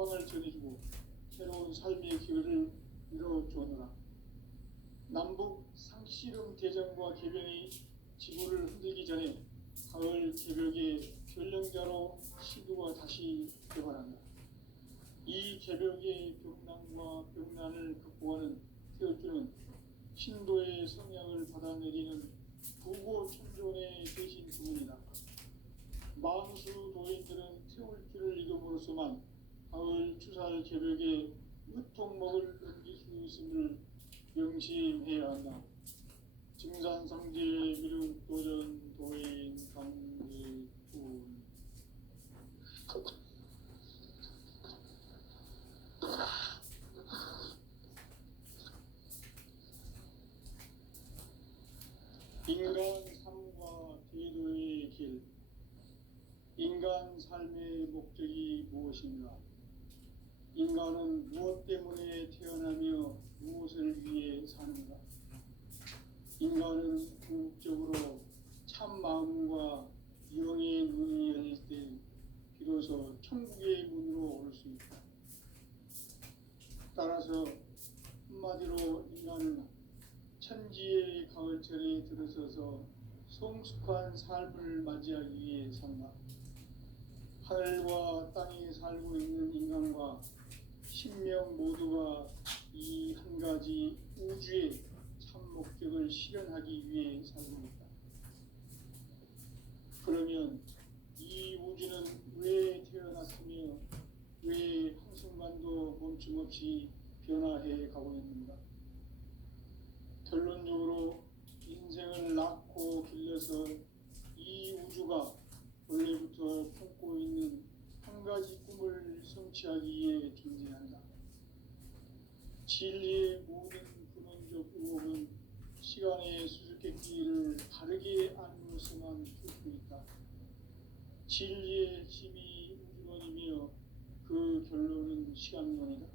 책방을 전해주고 새로운 삶의 기회를 열어주느라. 남북 상씨름 대전과 개병이 지구를 흔들기 전에 가을 개벽의 결령자로 시두가 다시 개발한다. 이 개벽의 벽난과 벽난을 극복하는 태어주는 신도의 성향을 받아내리는 부고천존의 대신 주문이다. 망수 도인들은 태울주를 읽음으로써만 가을 추살 개벽의 으통목을 넘길 수 있음을 명심해야 한다. 증산상제 미륵 도전 도인 강제군. 인간 삶과 제도의 길. 인간 삶의 목적이 무엇인가? 인간은 무엇 때문에 태어나며 무엇을 위해 사는가? 인간은 궁극적으로 참 마음과 영의 눈이 열릴 때 비로소 천국의 문으로 올 수 있다. 따라서 한마디로 인간은 천지의 가을철에 들어서서 성숙한 삶을 맞이하기 위해 산다. 하늘과 땅에 살고 있는 인간과 신명 모두가 이 한 가지 우주의 참 목적을 실현하기 위해 살고 있다. 그러면 이 우주는 왜 태어났으며 왜 한순간도 멈춤없이 변화해 가고 있는가? 결론적으로 인생을 낳고 길러서 이 우주가 원래부터 품고 있는 한 가지 꿈을 성취하기 위해 존재한다. 진리의 모든 근원적 의혹은 시간의 수수께끼를 바르게 알므로서만 풀 수 있다. 진리의 핵심이 우주론이며 그 결론은 시간론이다.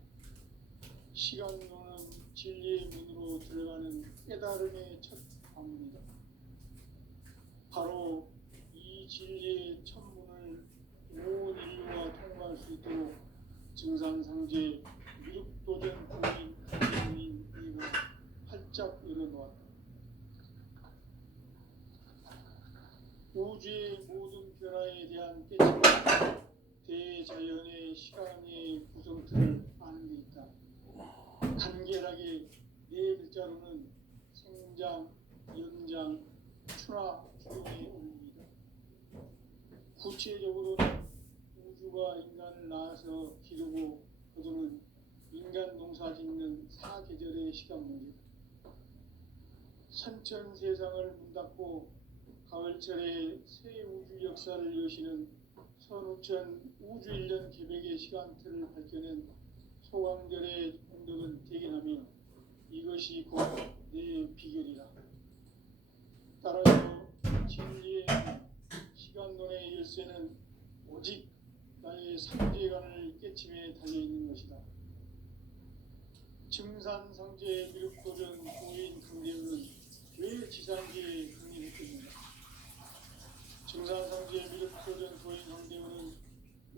시간론은 진리의 문으로 들어가는 깨달음의 첫 관문이다. 바로 이 진리의 첫 문을 온 인류가 통과할 수 있도록 증산상제 미륵도전 고인 강제인 이가 활짝 열어놓았다. 우주의 모든 변화에 대한 깨침은 대자연의 시간의 구성틀을 아는 데 있다. 간결하게 네 글자로는 생장, 연장, 추나, 주용의 원리이다. 구체적으로는 우주가 인간을 낳아서 기르고 거두는 인간 농사 짓는 사계절의 시간 문제다. 선천 세상을 문 닫고 가을철에 새 우주 역사를 여시는 선우천 우주 1년 개벽의 시간틀을 밝혀낸 소강절의 공덕은 대견하며 이것이 곧 내 비결이라. 따라서 진리의 시간론의 열쇠는 오직 나의 삼재간을 깨침에 달려있는 것이다. 증산상제 미륵도전 고인 강대우는 왜 지상계에 강림했겠는가? 증산상제 미륵도전 고인 강대우는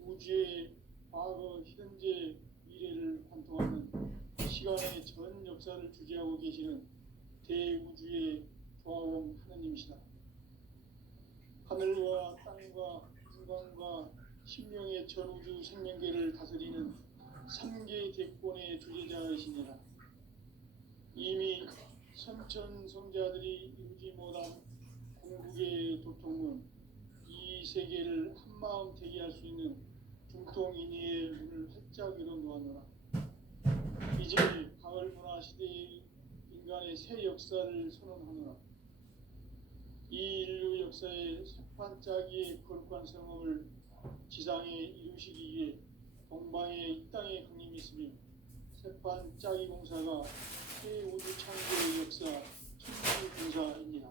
우주의 과거, 현재, 미래를 관통하는 시간의 전 역사를 주재하고 계시는 대우주의 조화원 하느님이시다. 하늘과 땅과 인간과 신명의 전우주 생명계를 다스리는 3개 대권의 주재자이시니라. 이미 선천 성자들이 이루지 못한 궁극의 도통은 이 세계를 한마음 되게 할 수 있는 중통인의의 문을 활짝 열어놓았노라. 이제 가을 문화 시대의 인간의 새 역사를 선언하노라. 이 인류 역사의 새판짜기의 거룩한 성업을 지상에 이루시기 위해 동방에 이 땅에 강림이 있으며 새판짜기 공사가 새 우주 창조의 역사 천지공사입니다.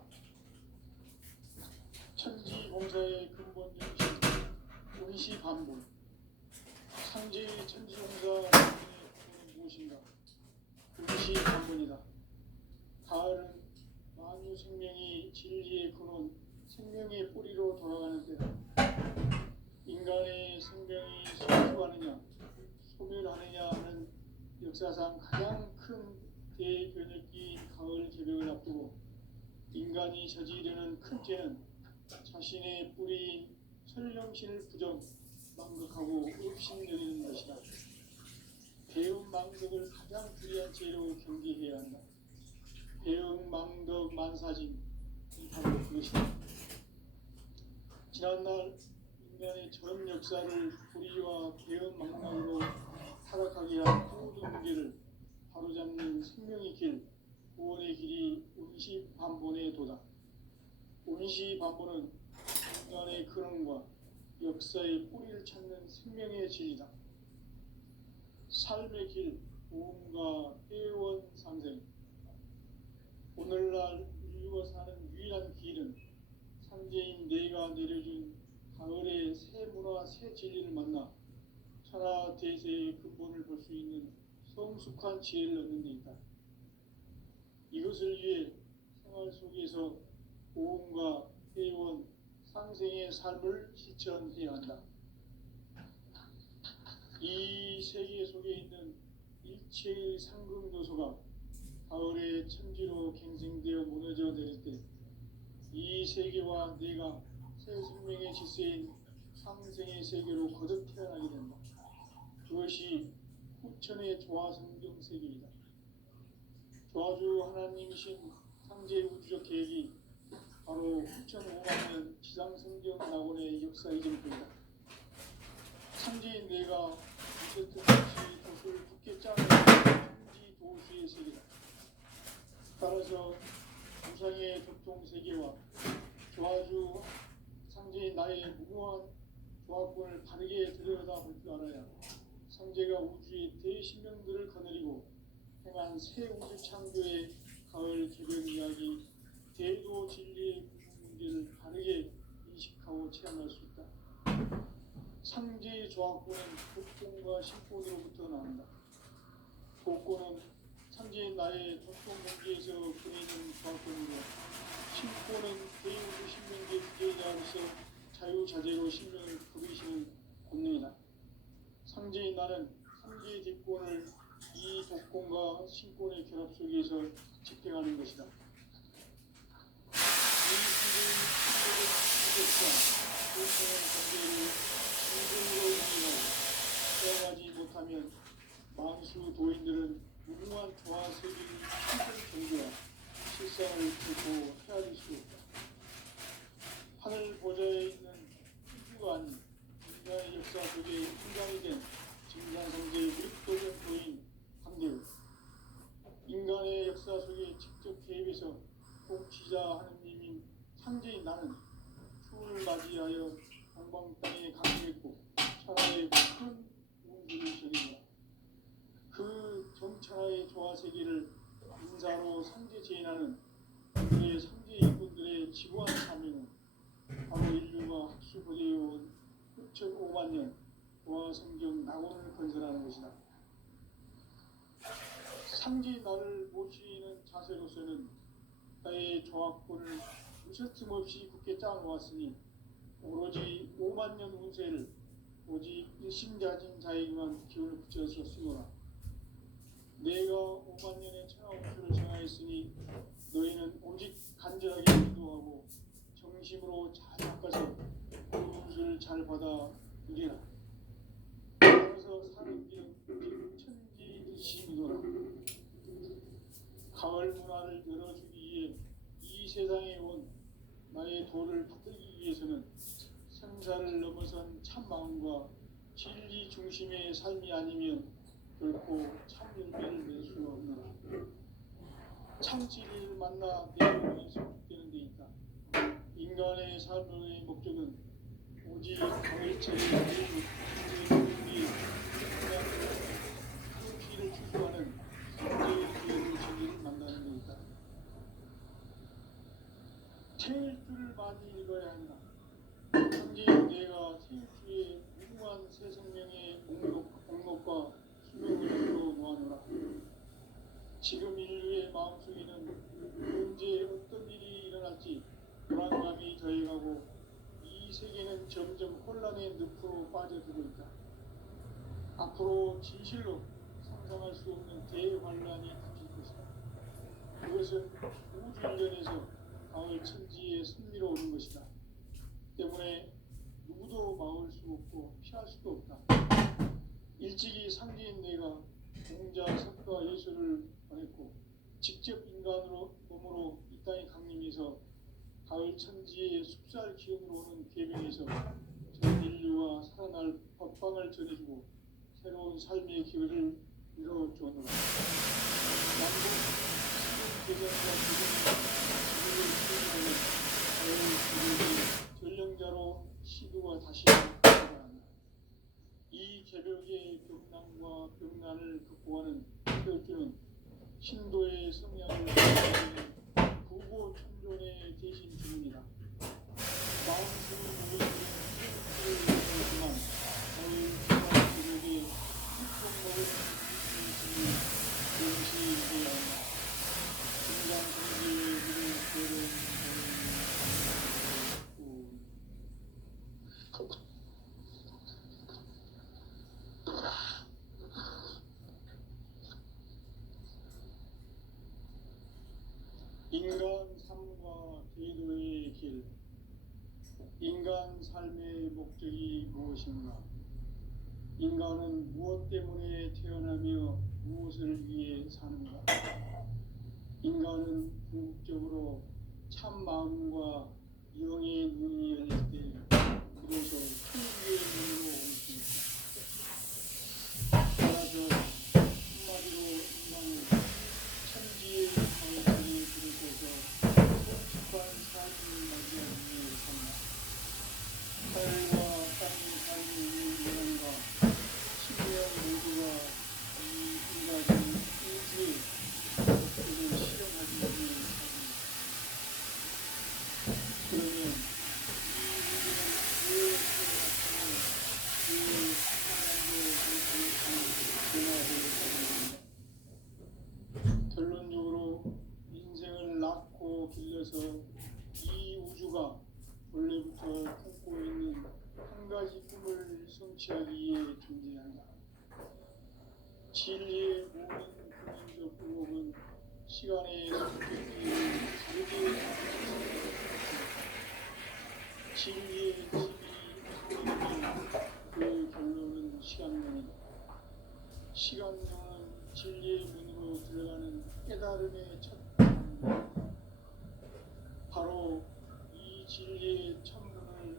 천지공사의 근본 정신, 원시반복. 상제의 천지공사의 근본은 무엇인가? 원시반복이다. 가을은 만유 생명이 진리의 근원, 생명의 뿌리로 돌아가는 때다. 인간의 생명이 성숙하느냐, 하느냐 하는 역사상 가장 큰 대변혁기인 가을 개벽을 앞두고 인간이 저지르는 큰 죄는 자신의 뿌리인 설령신을 부정 망각하고 업신여기는 것이다. 배응 망덕을 가장 불의한 죄로 경계해야 한다. 배응 망덕 만사진 이 바로 그것이다. 지난날 인간의 처음 역사를 불의와 배응 망각으로 타락하게 한 모든 문제를 바로잡는 생명의 길, 구원의 길이 운시반본에 도다. 운시반본은 인간의 근원과 역사의 뿌리를 찾는 생명의 진리다. 삶의 길, 보험과 회원 상생. 오늘날 인류가 사는 유일한 길은 삼재인 내가 내려준 가을의 새 문화, 새 진리를 만나 천하 대세의 근본을 볼 수 있는 성숙한 지혜를 얻는 데 있다. 이것을 위해 생활 속에서 보험과 회원, 상생의 삶을 실천해야 한다. 이 세계 속에 있는 일체의 상금도서가 가을의 천지로 갱생되어 무너져 내릴 때 이 세계와 내가 새 생명의 질서인 상생의 세계로 거듭 태어나게 된다. 그것이 후천의 조화성경 세계이다. 조화주 하나님이신 상제 우주적 계획이 바로 후천 5만년 지상성경 낙원의 역사의 전부이다. 상제인 내가 어쨌든 없이 돛을 굳게 짜는 천지 도수의 세계다. 따라서 우상의 교통세계와 조화주 상제인 나의 무궁한 조합권을 바르게 들여다볼 줄 알아야 상제가 우주의 대신명들을 거느리고 행한 새 우주 창조의 가을 개변 이야기, 대도 진리의 문제를 바르게 인식하고 체험할 수 있다. 상제의 조합권은 독권과 신권으로부터 나온다. 독권은 상제인 나의 전통 공기에서 보내는 조합권이고 신권은 대우주 신명계 주제자로서 자유자재로 신명을 부르시는 권능이다. 상제인 나는 상제의 뒷권을 이 독권과 신권의 결합 속에서 집행하는 것이다. 이 상제의 신적과 도성의 관계를 진정으로 이행하고 수행하지 못하면 만수 도인들은 무궁한 조화 세계의 신선 정교와 실상을 결코 헤아릴 수 없다. 하늘 보좌에 있는 우주가 아닌 인간의 역사 속에 인간이 된 진간성제의 율도전 도인 함대우, 인간의 역사 속에 직접 개입해서 통치자 하느님인 상제인 나는 추을 맞이하여 동방 땅에 강림했고 천하의 큰 운수를 전했다. 그 정천하의 조화세계를 인사로 상제 제인하는 그들의 상제 일꾼들의 지구한 사명은 바로 인류가 학수보제해온 6,5만 년 조화성경 낙원을 건설하는 것이다. 상제인 나를 모시는 자세로서는 나의 조합권을 무셔틈 없이 굳게 짜놓았으니 오로지 5만 년 운세를 오직 일심자진 자에게만 기운을 붙여서 쓰노라. 내가 5만 년의 천하운수를 정하였으니 너희는 오직 간절하게 기도하고 정심으로 잘 닦아서 그 운수를 잘 받아 누리라. 따라서 사는 길은 오직 천지일심이노라. 가을 문화를 열어주기 위해 이 세상에 온 나의 도를 받들기 위해서는 생사를 넘어선 참마음과 진리 중심의 삶이 아니면 결코 참 열매를 낼 수가 없노라. 참 진리를 만나 내 영혼이 성숙되는 데 있다. 인간의 삶의 목적은 오직 가을철의 우리 그 길을 추구하는 성제의 기회를 진리를 만나는 데 있다. 태일주를 많이 읽어야 한다. 성제인 내가 태일주의 무궁한 새 생명의 목록과 수명을 풀어 놓아노라. 지금 인류의 마음속에는 언제 어떤 일이 일어날지 불안감이 더해가고 이 세계는 점점 혼란의 늪으로 빠져들고 있다. 앞으로 진실로 상상할 수 없는 대환란이 닥칠 것이다. 그것은 우주인전에서 가을 천지의 섭리로 오는 것이다. 때문에 누구도 막을 수 없고 피할 수도 없다. 일찍이 상제인 내가 공자, 석가, 예수를 보냈고 직접 인간으로 몸으로 이 땅에 강림해서 가을 천지의 숲살 기운으로 오는 계명에서 전 인류와 살아날 법방을 전해주고 새로운 삶의 기회를 이뤄주었노라. 남북 대전과 지구를 수행하는 가을 기록의 전령자로 시도가 다시 나타난다. 이 개벽의 벽난과 벽난을 극복하는 혈주는 신도의 성향을 가지는 부고 천존의 대신 주문이다. 마음속의 무엇을 생각을 하지만 가을 개벽의 흑성먹을 주문이 동시에 한다. 등장성지의 물을 괴로운 인간 삶과 계도의 길. 인간 삶의 목적이 무엇인가? 인간은 무엇 때문에 태어나며 무엇을 위해 사는가? 인간은 궁극적으로 참 마음과 영의 눈이 열릴 때 비로소 천국의 문으로 올 수 있다. 따라서 한마디로 인간은 천지의 가을을 비롯해서 성숙한 삶을 맞이하기 위해 산다. 하늘과 땅의 삶을 위해 인간과 신령 모두가 이 인간의 우주의 목적을 실현하기 위해 산다. 그러면 이 우주는 왜 태어났으며 왜 사랑하고 변화를 결론적으로 인생을 낳고 길러서 이 우주가 원래부터 품고 있는 한 가지 꿈을 성취하기 위해 존재한다. 진리의 모든 근원적 의혹은 시간의 속도를 다르게 진리의 집이 그 결론은 시간론이다. 시간론은 진리의 문으로 들어가는 깨달음의 첫 문이다. 바로 이 진리의 천문을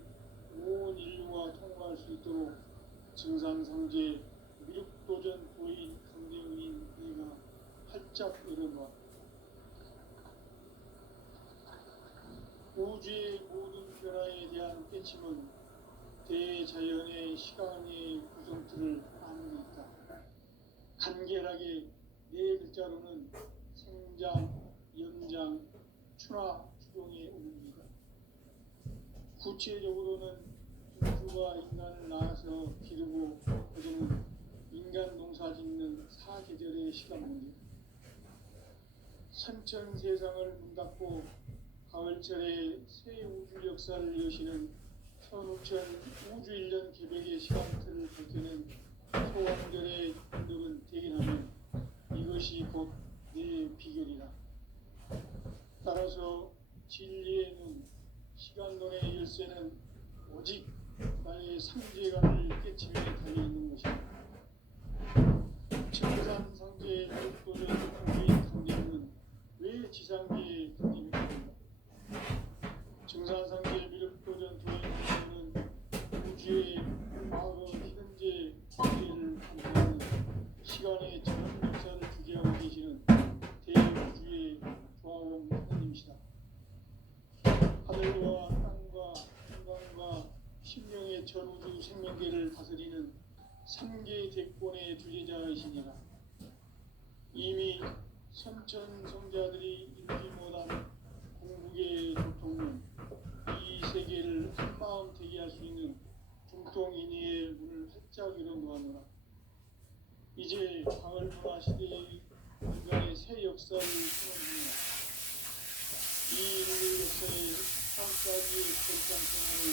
온 인류가 통과할 수 있도록 증산상제 미륵도전 도인 강대우인 내가 활짝 열어놓아 우주의 모든 변화에 대한 깨침은 대자연의 시간의 구성틀을 아는 데 있다. 간결하게 네 글자로는 생장, 연장, 추나 추동의 의미입니다. 구체적으로는 우주가 인간을 낳아서 기르고 거두는 인간 농사 짓는 사계절의 시간 문제. 선천 세상을 문 닫고 가을철에 새 우주 역사를 여시는 선우천 우주 1년 개벽의 시간틀을 밝혀낸 소원절의 인덕은 대긴하면 이것이 곧 내 비결이다. 따라서 진리의 눈, 시간론의 열쇠는 오직 나의 상제관을 깨침에 달려있는 것이다. 청산상제의 미륵도전 도인 강림은 왜 지상계의 강림일까? 청산상제의 미륵도전 도인 강림은 우주의 과거, 현재, 미래를 감수하는 시간의 전 역사를 주재하고 계시는 대우주의 조화원 하나님이시다. 하늘과 땅과 인간과 신령의 전우주 생명계를 다스리는 3개 대권의 주제자이시니라. 이미 선천 성자들이 이루지 못한 궁극의 도통은 이 세계를 한마음 되게 할 수 있는 중통인의의 문을 활짝 열어놓았노라. 이제 가을 문화 시대의 인간의 새 역사를 선언 중이다. 이 인류 역사의 한가지의 결정성은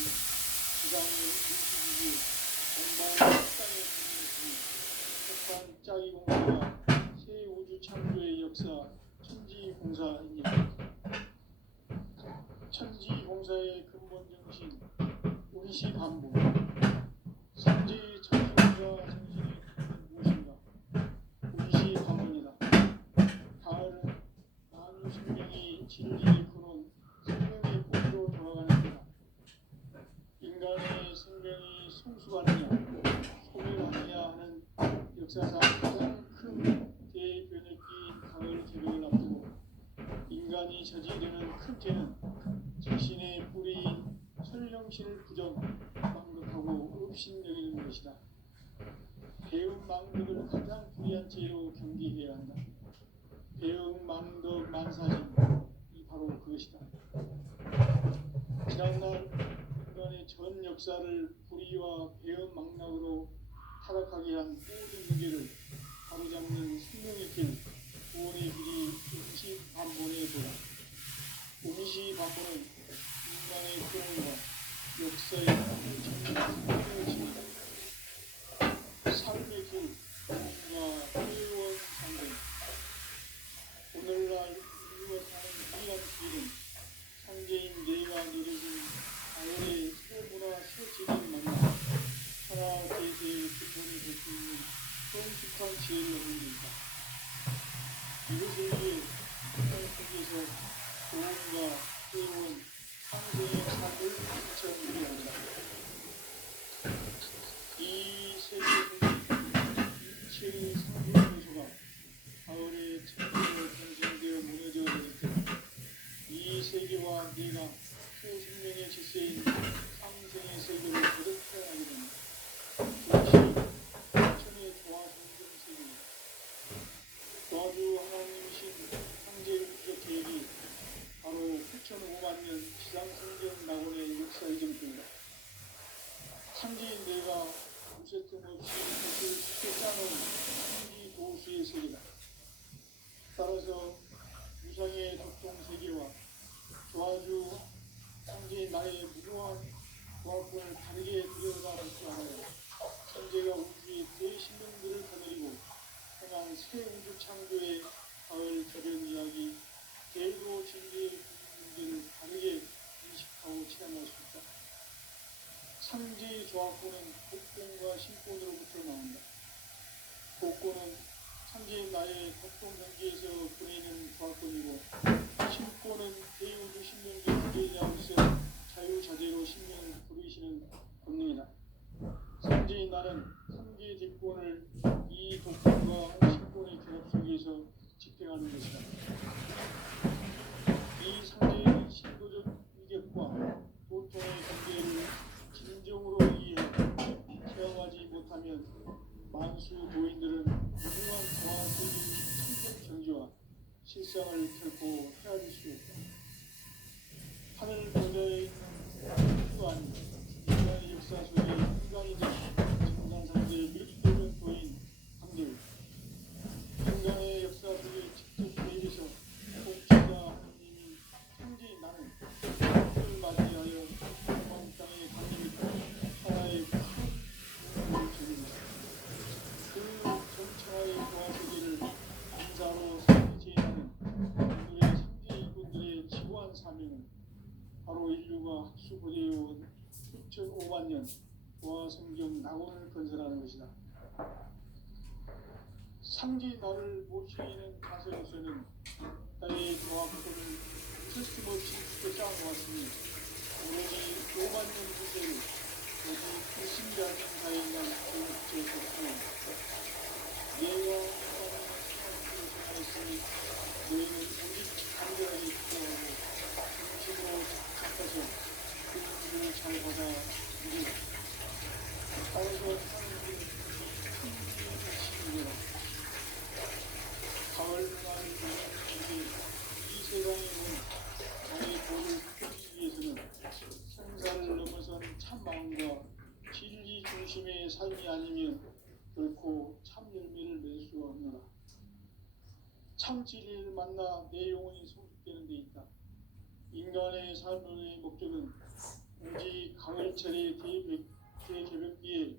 지상의 의식이고 전반의 땅에 분명했으니 짝이 공사와 새 우주 창조의 역사 천지공사입니다. 천지공사의 근본 정신 운시 반복. 삼재의 천지공사 정신의 근본은 무엇인가? 운시 반복이다. 가을은 만유 생명이 진리의 근원 생명의 본으로 돌아가는 때다. 인간의 생명이 성숙하느냐 소멸하느냐 하는 역사상 가장 큰 대변혁기인 가을 개벽을 앞두고 인간이 저지르는 큰 죄는 자신의 뿌리인 설령신을 부정 망극하고 업신여기는 것이다. 배움 망극을 가장 불의한 죄로 경계해야 한다. 배움 망덕 만사진 이 바로 그것이다. 지난날 인간의 전 역사를 불의와 배움 망락으로 타락하게 한 모든 문제를 바로잡는 생명의 길 구원의 길이 운시반본의 도다. 운시반본은 인간의 구원과 역사의 생명의 진리다. 삶의 길 인과 회원 상대 오늘날 인류가 사는 유일한 길은 상제인 내가 내려준 가을의 새문화 새지리를 만나 하나 대세의 기본이 될 수 있는 성숙한 지혜를 얻는 것이다. 이것을 위해 세상 속에서 고원과 회원 상생의 삶을 실천하기 합니다. 이 세계의 일체의 상승 요소가 가을의 천지로 변신되어 무너져 내릴 때 이 세계와 내가 새 생명의 질서인 상생의 세계를 거듭 태어나게 됩니다. 그것이 천의 조화 성경 세계입니다. 도와주 하나님이신 상제우주적 계획이 바로 9,500만 년 지상성경 낙원의 역사 이정표입니다. 상제인 내가 무쇠 틈 없이 것을 쉽게 짜놓은 상지 도수의 세계다. 따라서 유상의 독동 세계와 조화주 상제인 나의 무궁한 조합권을 다르게 들여다볼 줄 알아요. 상제가 우주의 대신령들을 거느리고 행한 새 우주 창조의 가을 개변 이야기 계도 진리의 문제를 다르게 인식하고 체험할 수 있다. 상제의 조합권은 복권과 신권으로부터 나온다. 복권은 상제인 나의 독동 경계에서 보내는 조합권이고 신권은 대우주 신명의 부재자로서 자유자재로 신명을 부르시는 권능이다. 상제인 나는 상계 뒷권을 이 독권과 신권의 결합 속에서 집행하는 것이다. 이 상제의 신도적 위격과 보통의 경계를 진정으로 이해하고 체험하지 못하면 만수 도인들은 무궁한 조화 세계의 천적 정지와 실상을 결코 헤아릴 수 없다. 하늘 보좌에 있는 수가 아닌 인간의 역사 속에 인간이 된 정상상제의 밀도적 도인 강들 인간의 역사 속에 직접 개입해서 복지자 하느님이 상제인 나는 그를 맞이하여 이 땅의 강림이다. 하나의 큰 운명을 전입니다. 그 전차의 조화 세계를 인사로 상제하는 오늘의 상제 일꾼들의 지구한 사명은 바로 인류가 학수고대해온 9,500만 년 조화 성경 낙원을 건설하는 것이다. 상제인 나를 모시는 자세로서는 나의 조합권을 틀림없이 굳게 쌓아놓았으니 오로지 5만 년 후세를 오직 불신자는 자에만 교육제에서 사용했다. 내가 하나님의 시간으로 전하였으니 너희는 오직 간절하게 기도하고 진심으로 착각해서 그 은혜를 잘 받아 누리라. 따라서 하나님은 큰 일을 가을 문화를 보는 이 세상에 온 나의 도를 펴기 위해서는 생사를 넘어선 참 마음과 진리 중심의 삶이 아니면 결코 참 열매를 맺을 수가 없노라. 참 진리를 만나 내 영혼이 성숙되는 데 있다. 인간의 삶의 목적은 오직 가을철의 대개벽기에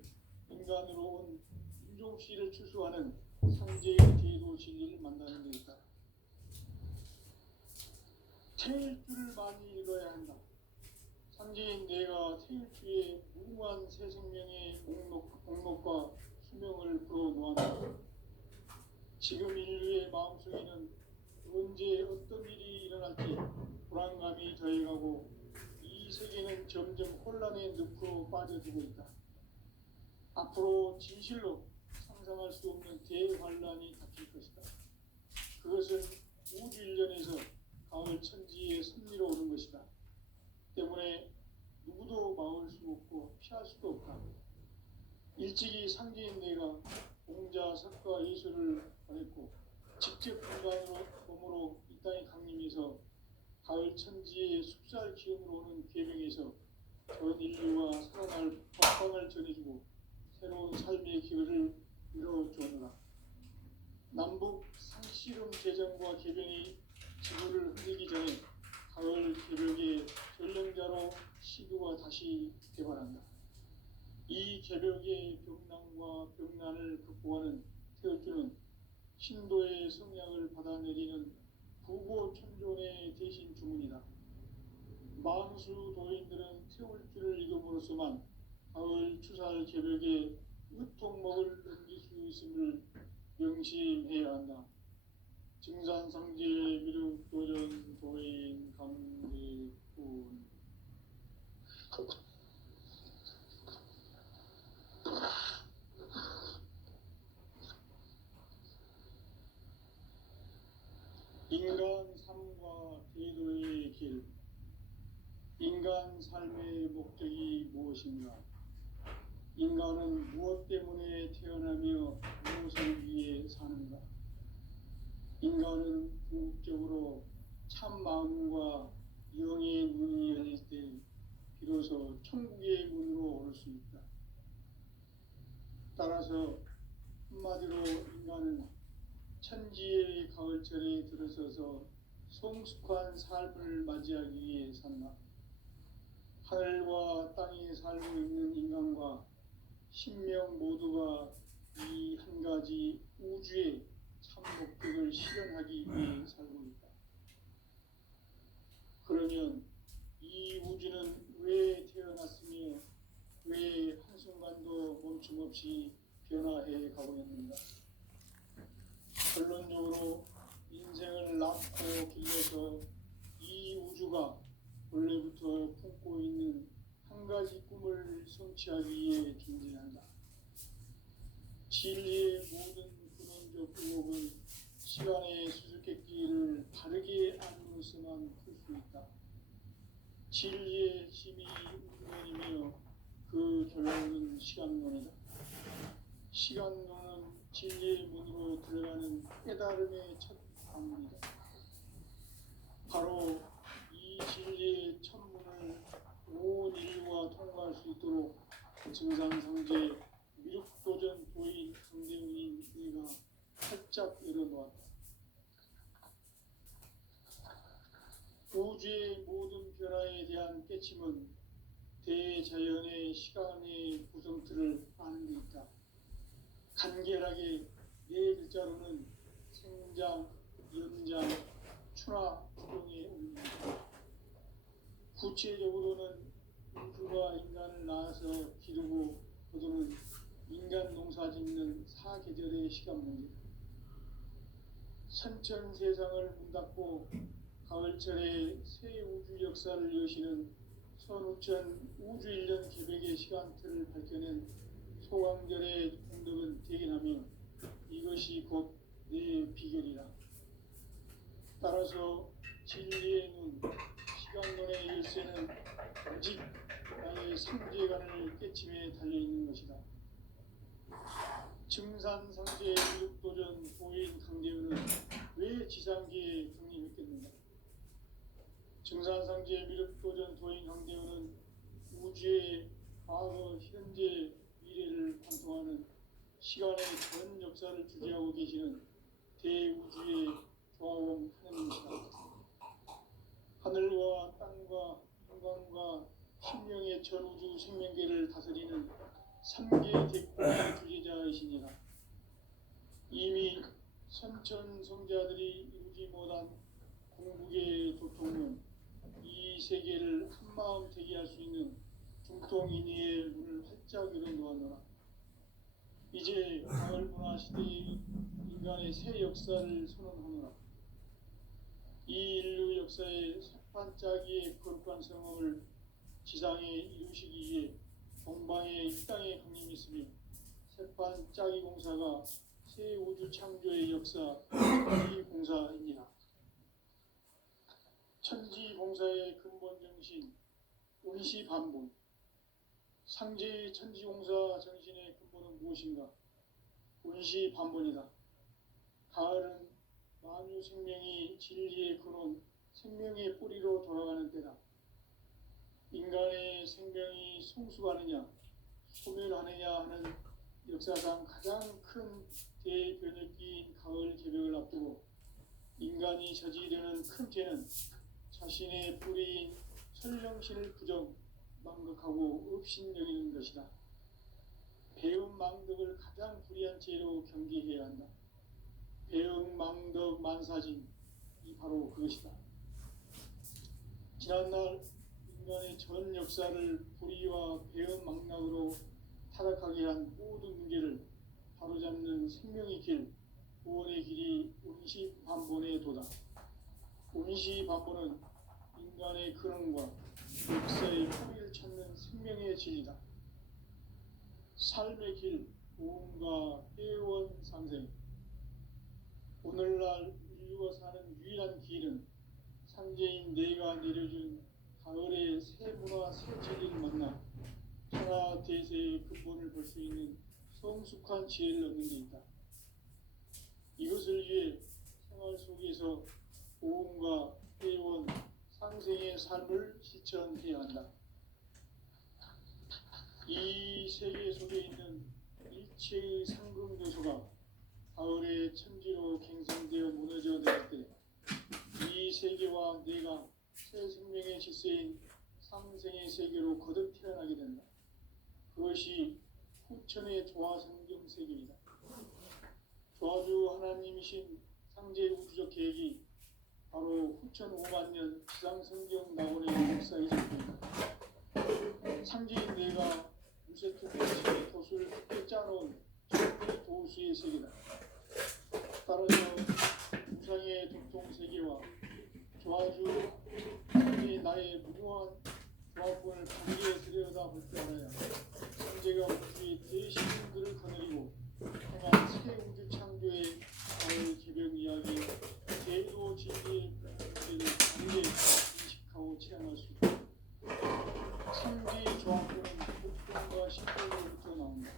인간으로 온 인종씨를 추수하는 상제의 대도 진리를 만나는 데 있다. 태일주를 많이 읽어야 한다. 상제인 내가 태일주의 무궁한 새 생명의 목록과 수명을 풀어놓았다. 지금 인류의 마음속에는 언제 어떤 일이 일어날지 불안감이 더해가고 이 세계는 점점 혼란의 늪으로 빠져들고 있다. 앞으로 진실로 상상할 수 없는 대환란이 닥칠 것이다. 그것은 우주 일련에서 가을 천지의 섭리로 오는 것이다. 때문에 누구도 막을 수 없고 피할 수도 없다. 일찍이 상제인 내가 공자, 석가, 예수를 보냈고 직접 인간으로 몸으로 이 땅에 강림해서 가을 천지의 숲살 기운으로 오는 계명에서 전 인류와 살아날 법방을 전해주고 새로운 삶의 기회를 이뤄주느라. 남북 상씨름 제정과 개변이 지구를 흔들기 전에 가을 개벽의 전령자로 시교가 다시 개발한다. 이 개벽의 병난과 병난을 극복하는 태울주는 신도의 성약을 받아내리는 부고천존의 대신 주문이다. 만수 도인들은 태울주를 읽음으로써만 가을 추살 개벽의 으통목을 넘길 수 있음을 명심해야 한다. 증산상제 미륵도전 도인 강대군. 인간 삶과 대도의 길. 인간 삶의 목적이 무엇인가? 인간은 무엇 때문에 태어나며 무엇을 위해 사는가? 인간은 궁극적으로 참 마음과 영의 문이 열릴 때 비로소 천국의 문으로 오를 수 있다. 따라서 한마디로 인간은 천지의 가을철에 들어서서 성숙한 삶을 맞이하기 위해 산다. 하늘과 땅에 살고 있는 인간과 신명 모두가 이 한 가지 우주의 참 목적을 실현하기 위해 살고 있다. 그러면 이 우주는 왜 태어났으며 왜 한순간도 멈춤없이 변화해 가고 있는가? 결론적으로 인생을 낳고 길러서 이 우주가 원래부터 품고 있는 한 가지 꿈을 성취하기 위해 존재한다. 진리의 모든 근원적 의혹은 시간의 수수께끼를 바르게 알므로서만 풀 수 있다. 진리의 힘이 우주론이며 그 결론은 시간론이다. 시간론은 진리의 문으로 들어가는 깨달음의 첫 방문이다. 바로 이 진리의 첫 문을 온 인류가 통과할 수 있도록 증산상제 미륵도전 도인 강대훈인 내가 활짝 열어놓았다. 우주의 모든 변화에 대한 깨침은 대자연의 시간의 구성틀을 아는 데 있다. 간결하게 네 글자로는 생장, 연장, 추나 부동에 올립니다. 구체적으로는 우주가 인간을 낳아서 기르고 거두는 인간 농사 짓는 사계절의 시간 문제다. 선천 세상을 문 닫고 가을철에 새 우주 역사를 여시는 선우천 우주 일년 계획의 시간틀을 밝혀낸 소강절의 공덕은 대견하며 이것이 곧 내 비결이다. 따라서 진리의 눈, 시간론의 열쇠는 오직 나의 상제관을 깨침에 달려있는 것이다. 증산상제 미륵도전 도인 강대훈은 왜 지상계에 강림했겠는가? 증산상제 미륵도전 도인 강대훈은 우주의 과거, 현재, 미래를 관통하는 시간의 전 역사를 주재하고 계시는 대우주의 조화원 하느님이시다. 하늘과 땅과 인간과 신명의 전우주 생명계를 다스리는 삼계 대국의 주제자이시니라. 이미 선천 성자들이 이루지 못한 공국의 도통은 이 세계를 한마음 되게 할 수 있는 중통인의의 문을 활짝 열어놓았노라. 이제 가을 문화 시대의 인간의 새 역사를 선언하노라. 이 인류 역사의 새반짝이의 거룩한 성험을 지상에 이루시기 위해 동방의 이 땅에 강림했으며 새반짝이 공사가 새 우주 창조의 역사 천지 공사입니다. 천지 공사의 근본 정신 운시 반본. 상제의 천지 공사 정신의 근본은 무엇인가? 운시 반본이다. 가을은 만유 생명이 진리의 근원, 생명의 뿌리로 돌아가는 때다. 인간의 생명이 성숙하느냐, 소멸하느냐 하는 역사상 가장 큰 대변혁기인 가을 개벽을 앞두고 인간이 저지르는 큰 죄는 자신의 뿌리인 설령신을 부정, 망극하고 업신여기는 것이다. 배음 망덕을 가장 불의한 죄로 경계해야 한다. 배음 망덕 만사진이 바로 그것이다. 지난날 인간의 전 역사를 불의와 배음 망락으로 타락하게 한 모든 문제를 바로잡는 생명의 길, 구원의 길이 운시 반본의 도다. 운시 반본은 인간의 근원과 역사의 뿌리를 찾는 생명의 진리다. 삶의 길, 보험과 회원 상생. 오늘날 인류가 사는 유일한 길은 상제인 내가 내려준 가을의 새 문화 새 진리를 만나 천하 대세의 근본을 볼 수 있는 성숙한 지혜를 얻는 데 있다. 이것을 위해 생활 속에서 보험과 회원, 상생의 삶을 실천해야 한다. 이 세계 속에 있는 일체의 상금 요소가 가을의 천지로 갱생되어 무너져 내릴 때 이 세계와 내가 새 생명의 질서인 상생의 세계로 거듭 태어나게 된다. 그것이 후천의 조화성경 세계이다. 조화주 하나님이신 상제 우주적 계획이 바로 후천 5만 년 지상성경 낙원의 역사의 작품이다. 상제인 내가 유세투의 도수를 함께 짜놓은 천대 도수의 세계다. 따라서 우상의 도통 세계와 조화주 상제의 나의 무모한 조합권을 관계에 들여다볼 줄 알아야 상제가 우주의 대신들을 거느리고 행한 새 우주 창조의 가을 개벽 이야기 제도 진리의 문제를 다르게 인식하고 체험할 수 있다. 상제의 조합권은 복권과 신권으로부터 나온다.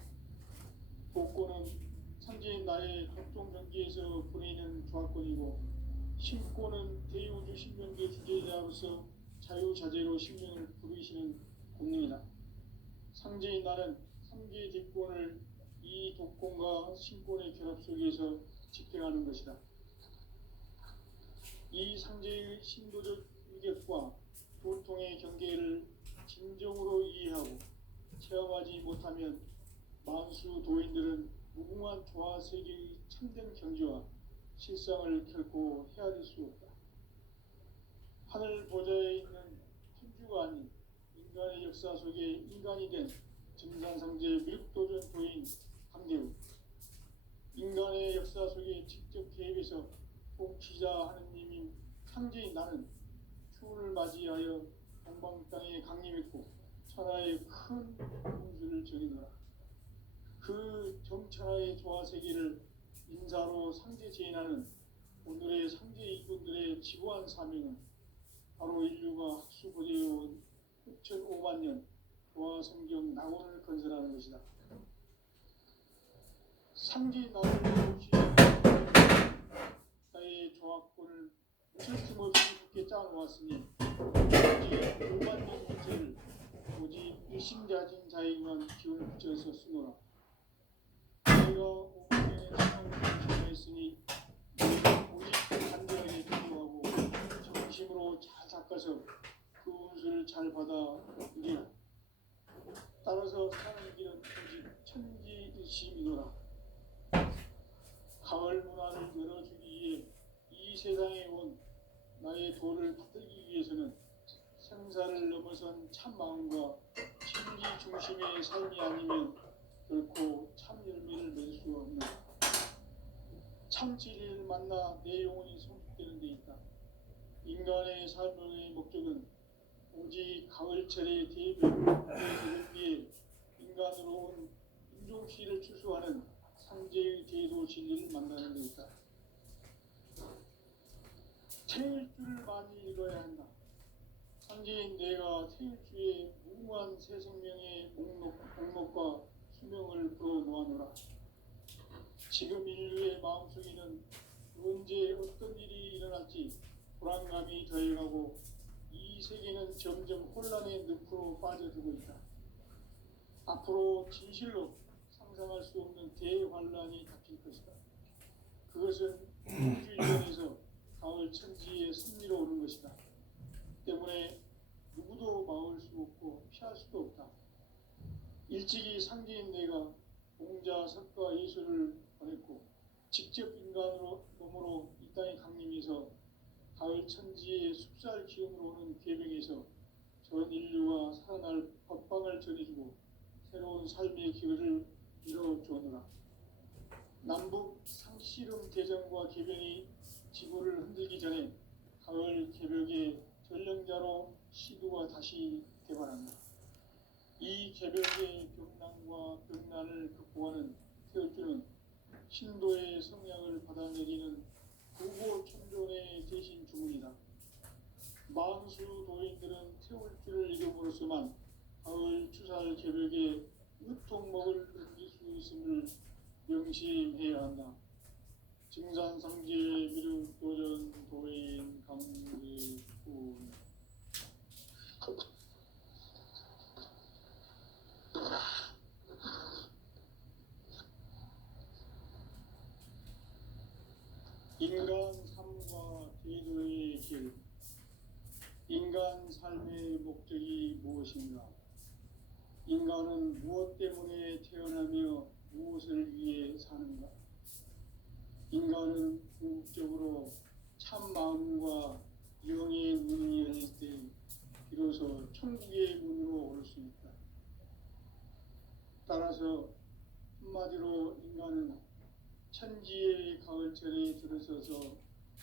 복권은 상제인 나의 독종 경기에서 보내는 조합권이고 신권은 대우주 신명계 주제자로서 자유자재로 신명을 부르시는 권능이다. 상제인 나는 3개의 뒷권을 이 독권과 신권의 결합 속에서 집행하는 것이다. 이 상제의 신도적 위격과 도통의 경계를 진정으로 이해하고 체험하지 못하면 만수 도인들은 무궁한 조화 세계의 참된 경지와 실상을 결코 헤아릴 수 없다. 하늘 보좌에 있는 천주가 아닌 인간의 역사 속에 인간이 된 증산상제 밀도전 도인 강대우. 인간의 역사 속에 직접 개입해서 통치자 하느님인 상제인 나는 추운을 맞이하여 동방 땅에 강림했고 천하의 큰 운수를 정의노라. 그 정천하의 조화 세계를 인사로 상제 제인하는 오늘의 상제 이군들의 지고한 사명은 바로 인류가 학수고대해온 6,500만 년 조화 성경 낙원을 건설하는 것이다. 상제 낙원을 오시는 나의 조합권을 틀림없이 굳게 짜놓았으니 오직 5만 년 문제를 오직 일심자진 자에게만 기운을 붙여서 쓰노라. 내가 5만 년의 상황을 정했으니 오직 간절하게 기도하고 정심으로 잘 닦아서 그 운수를 잘 받아 누리라. 따라서 사는 길은 오직 천지일심이노라. 가을 문화를 열어주기 위해 이 세상에 온 나의 도를 받들기 위해서는 생사를 넘어선 참 마음과 진리 중심의 삶이 아니면 결코 참 열매를 맺을 수 없는 참 진리를 만나 내 영혼이 성숙되는 데 있다. 인간의 삶의 목적은 오직 가을철의 대변에 뒤에 인간으로 온 인종씨를 추수하는 상제의 대도 진리를 만나는 데 있다. 태일주를 많이 읽어야 한다. 상제인 내가 태일주의 무궁한 새 생명의 목록과 수명을 풀어 놓아노라. 지금 인류의 마음속에는 언제 어떤 일이 일어날지 불안감이 더해가고 이 세계는 점점 혼란의 늪으로 빠져들고 있다. 앞으로 진실로 상상할 수 없는 대환란이 닥칠 것이다. 그것은 우주 일원에서 가을 천지의 섭리로 오는 것이다. 때문에 누구도 막을 수 없고 피할 수도 없다. 일찍이 상제인 내가 공자, 석가, 예수를 보냈고 직접 인간으로 몸으로 이 땅에 강림해서 가을 천지의 숲살 기운으로 오는 계명에서 전 인류와 살아날 법방을 전해주고 새로운 삶의 기회를 이뤄주느라. 남북 상씨름 대전과 개변이 지구를 흔들기 전에 가을 개벽의 전령자로 시도가 다시 개발한다. 이 개벽의 병난과 병난을 극복하는 태울주는 신도의 성향을 받아내리는 구보 천존의 대신 주문이다. 만수 도인들은 태울주를 이름으로서만 가을 추살 개벽에 으통먹을 넘길 수 있음을 명심해야 한다. 증산상제 미륵도전 도인 강제군. 인간 삶과 대도의 길. 인간 삶의 목적이 무엇인가? 인간은 무엇 때문에 태어나며 무엇을 위해 사는가? 인간은 궁극적으로 참 마음과 영의 문이 열릴 때 비로소 천국의 문으로 오를 수 있다. 따라서 한마디로 인간은 천지의 가을철에 들어서서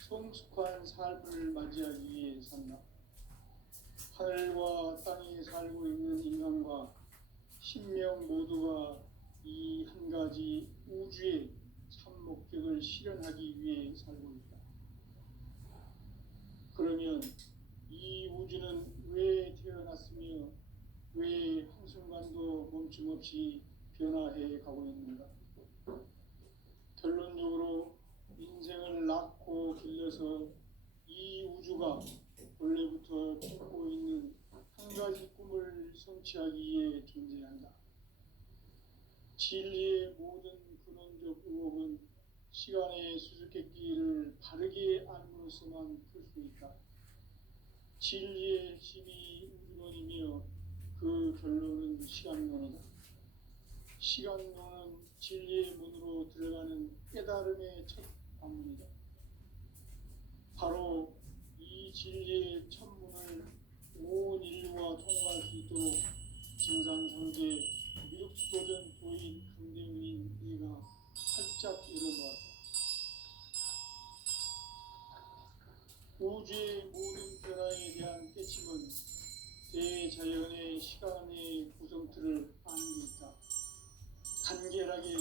성숙한 삶을 맞이하기 위해 산다. 하늘과 땅에 살고 있는 인간과 신명 모두가 이 한 가지 우주의 참 목적을 실현하기 위해 살고 있다. 그러면 이 우주는 왜 태어났으며 왜 한순간도 멈춤없이 변화해 가고 있는가? 결론적으로 인생을 낳고 길러서 이 우주가 원래부터 품고 있는 한 가지 꿈을 성취하기 위해 존재한다. 진리의 모든 근원적 의혹은 시간의 수수께끼를 바르게 알므로서만 풀 수 있다. 진리의 핵심이 우주론이며 그 결론은 시간론이다. 시간론은 진리의 문으로 들어가는 깨달음의 첫 관문이다. 바로 이 진리의 첫 문을 온 인류가 통과할 수 있도록 증산상제 미륵도전 도인 강대훈인 이가 활짝 열어놓았다. 우주의 모든 변화에 대한 깨침은 대자연의 시간의 구성틀을 아는 데 있다. 간결하게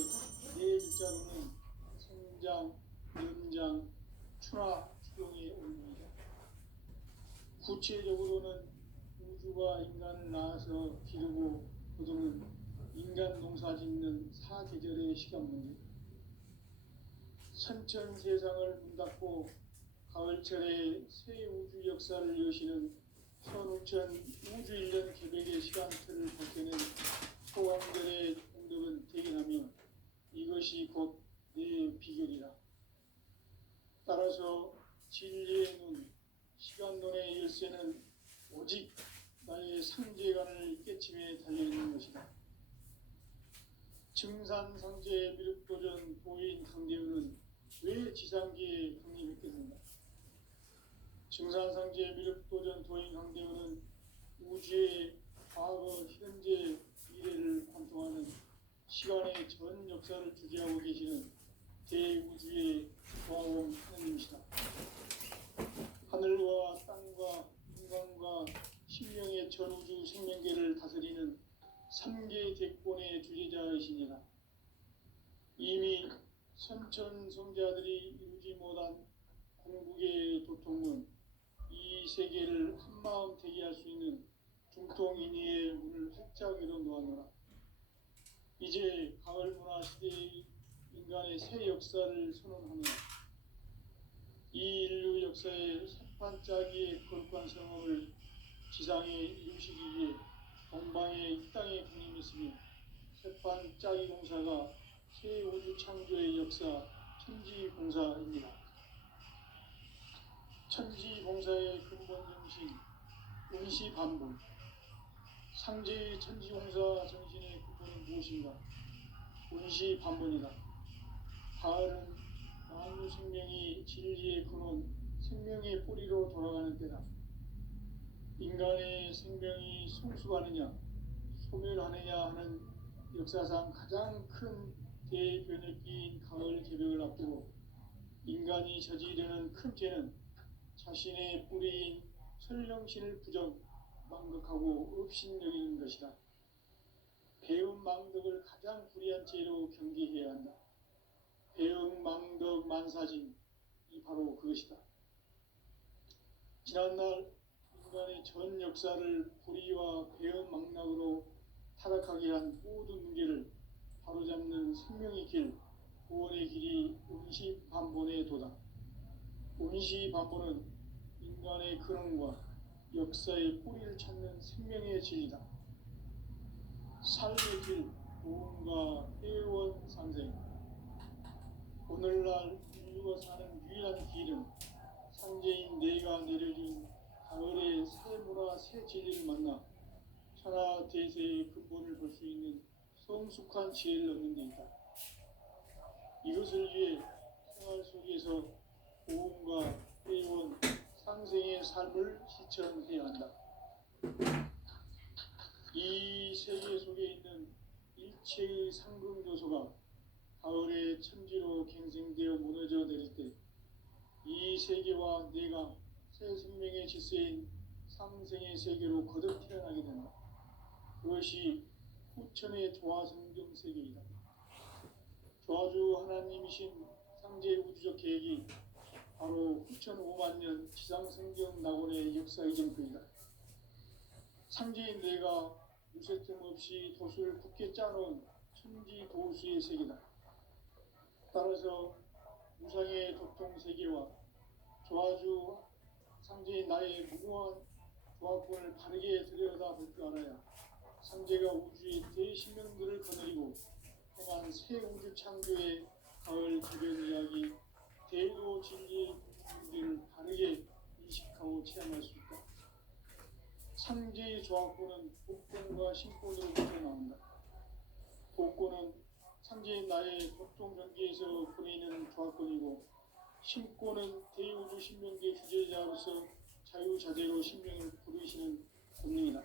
네 글자로는 생장, 연장, 추락, 추동의 원리이다. 구체적으로는 우주가 인간을 낳아서 기르고 거두는 인간 농사 짓는 사계절의 시간 문제. 선천 세상을 문 닫고 가을철에 새 우주 역사를 여시는 선우천 우주 1년 개벽의 시간틀을 벗겨낸 소강절의 공덕은 대견하며 이것이 곧 내 비결이라. 따라서 진리의 눈, 시간론의 열쇠는 오직 나의 상제관을 깨침에 달려있는 것이다. 증산상제 미륵도전 도인 강대훈은 지상기에 강림했겠는가. 증산상제 미륵도전 도인 강대원은 우주의 과거, 현재, 미래를 관통하는 시간의 전 역사를 주재하고 계시는 대우주의 조화원 하느님이시다. 하늘과 땅과 인간과 신명의 전우주 생명계를 다스리는 3개 대권의 주재자이시니라. 이미 선천성자들이 이루지 못한 공국의 도통은 이 세계를 한마음 되게 할 수 있는 중통인의의 문을 활짝 열어놓았노라. 이제 가을 문화 시대의 인간의 새 역사를 선언하노라. 이 인류 역사의 새판짜기의 거룩한 성험을 지상에 이루시기 위해 동방의 이 땅에 군림했으며 새판짜기 공사가 새 우주 창조의 역사 천지봉사입니다. 천지봉사의 근본 정신 운시반복. 상제의 천지공사 정신의 근본은 무엇인가? 운시반복이다. 가을은 만유 생명이 진리의 근원, 생명의 뿌리로 돌아가는 때다. 인간의 생명이 성숙하느냐, 소멸하느냐 하는 역사상 가장 큰 대변혁기인 가을 개벽을 앞두고 인간이 저지르는 큰 죄는 자신의 뿌리인 설령신을 부정, 망덕하고 업신여기는 것이다. 배움 망덕을 가장 불의한 죄로 경계해야 한다. 배움 망덕 만사진이 바로 그것이다. 지난날 인간의 전 역사를 불의와 배움 망락으로 타락하게 한 모든 문제를 바로잡는 생명의 길, 구원의 길이 운시반본의 도다. 운시반본은 인간의 근원과 역사의 뿌리를 찾는 생명의 진리다. 삶의 길, 도움과 회원 상생. 오늘날 인류가 사는 유일한 길은 상제인 내가 내려준 가을의 새 문화, 새 진리를 만나 천하 대세의 근본을 볼 수 있는 성숙한 지혜를 얻는 데 있다. 이것을 위해 생활 속에서 도움과 회원, 상생의 삶을 실천해야 한다. 이 세계 속에 있는 일체의 상금 요소가 가을의 천지로 갱생되어 무너져 내릴 때 이 세계와 내가 새 생명의 질서인 상생의 세계로 거듭 태어나게 된다. 그것이 후천의 조화성경 세계이다. 조화주 하나님이신 상제 우주적 계획이 바로 후천 5만 년 지상성경 낙원의 역사 이정표이다. 상제인 내가 유세틈 없이 도수를 굳게 짜놓은 천지 도수의 세계다. 따라서 무상의 도통 세계와 조화주 상제인 나의 무모한 조화권을 바르게 들여다볼 줄 알아야 상제가 우주의 대신명들을 거느리고 행한 새 우주 창조의 가을 개변 이야기, 대도 진리의 문제를 바르게 인식하고 체험할 수 있다. 상제의 조화권은 복권과 신권으로부터 나온다. 복권은 상제인 나의 보통 경계에서 보내는 조화권이고, 신권은 대우주 신명계 주제자로서 자유자재로 신명을 부르시는 본능이다.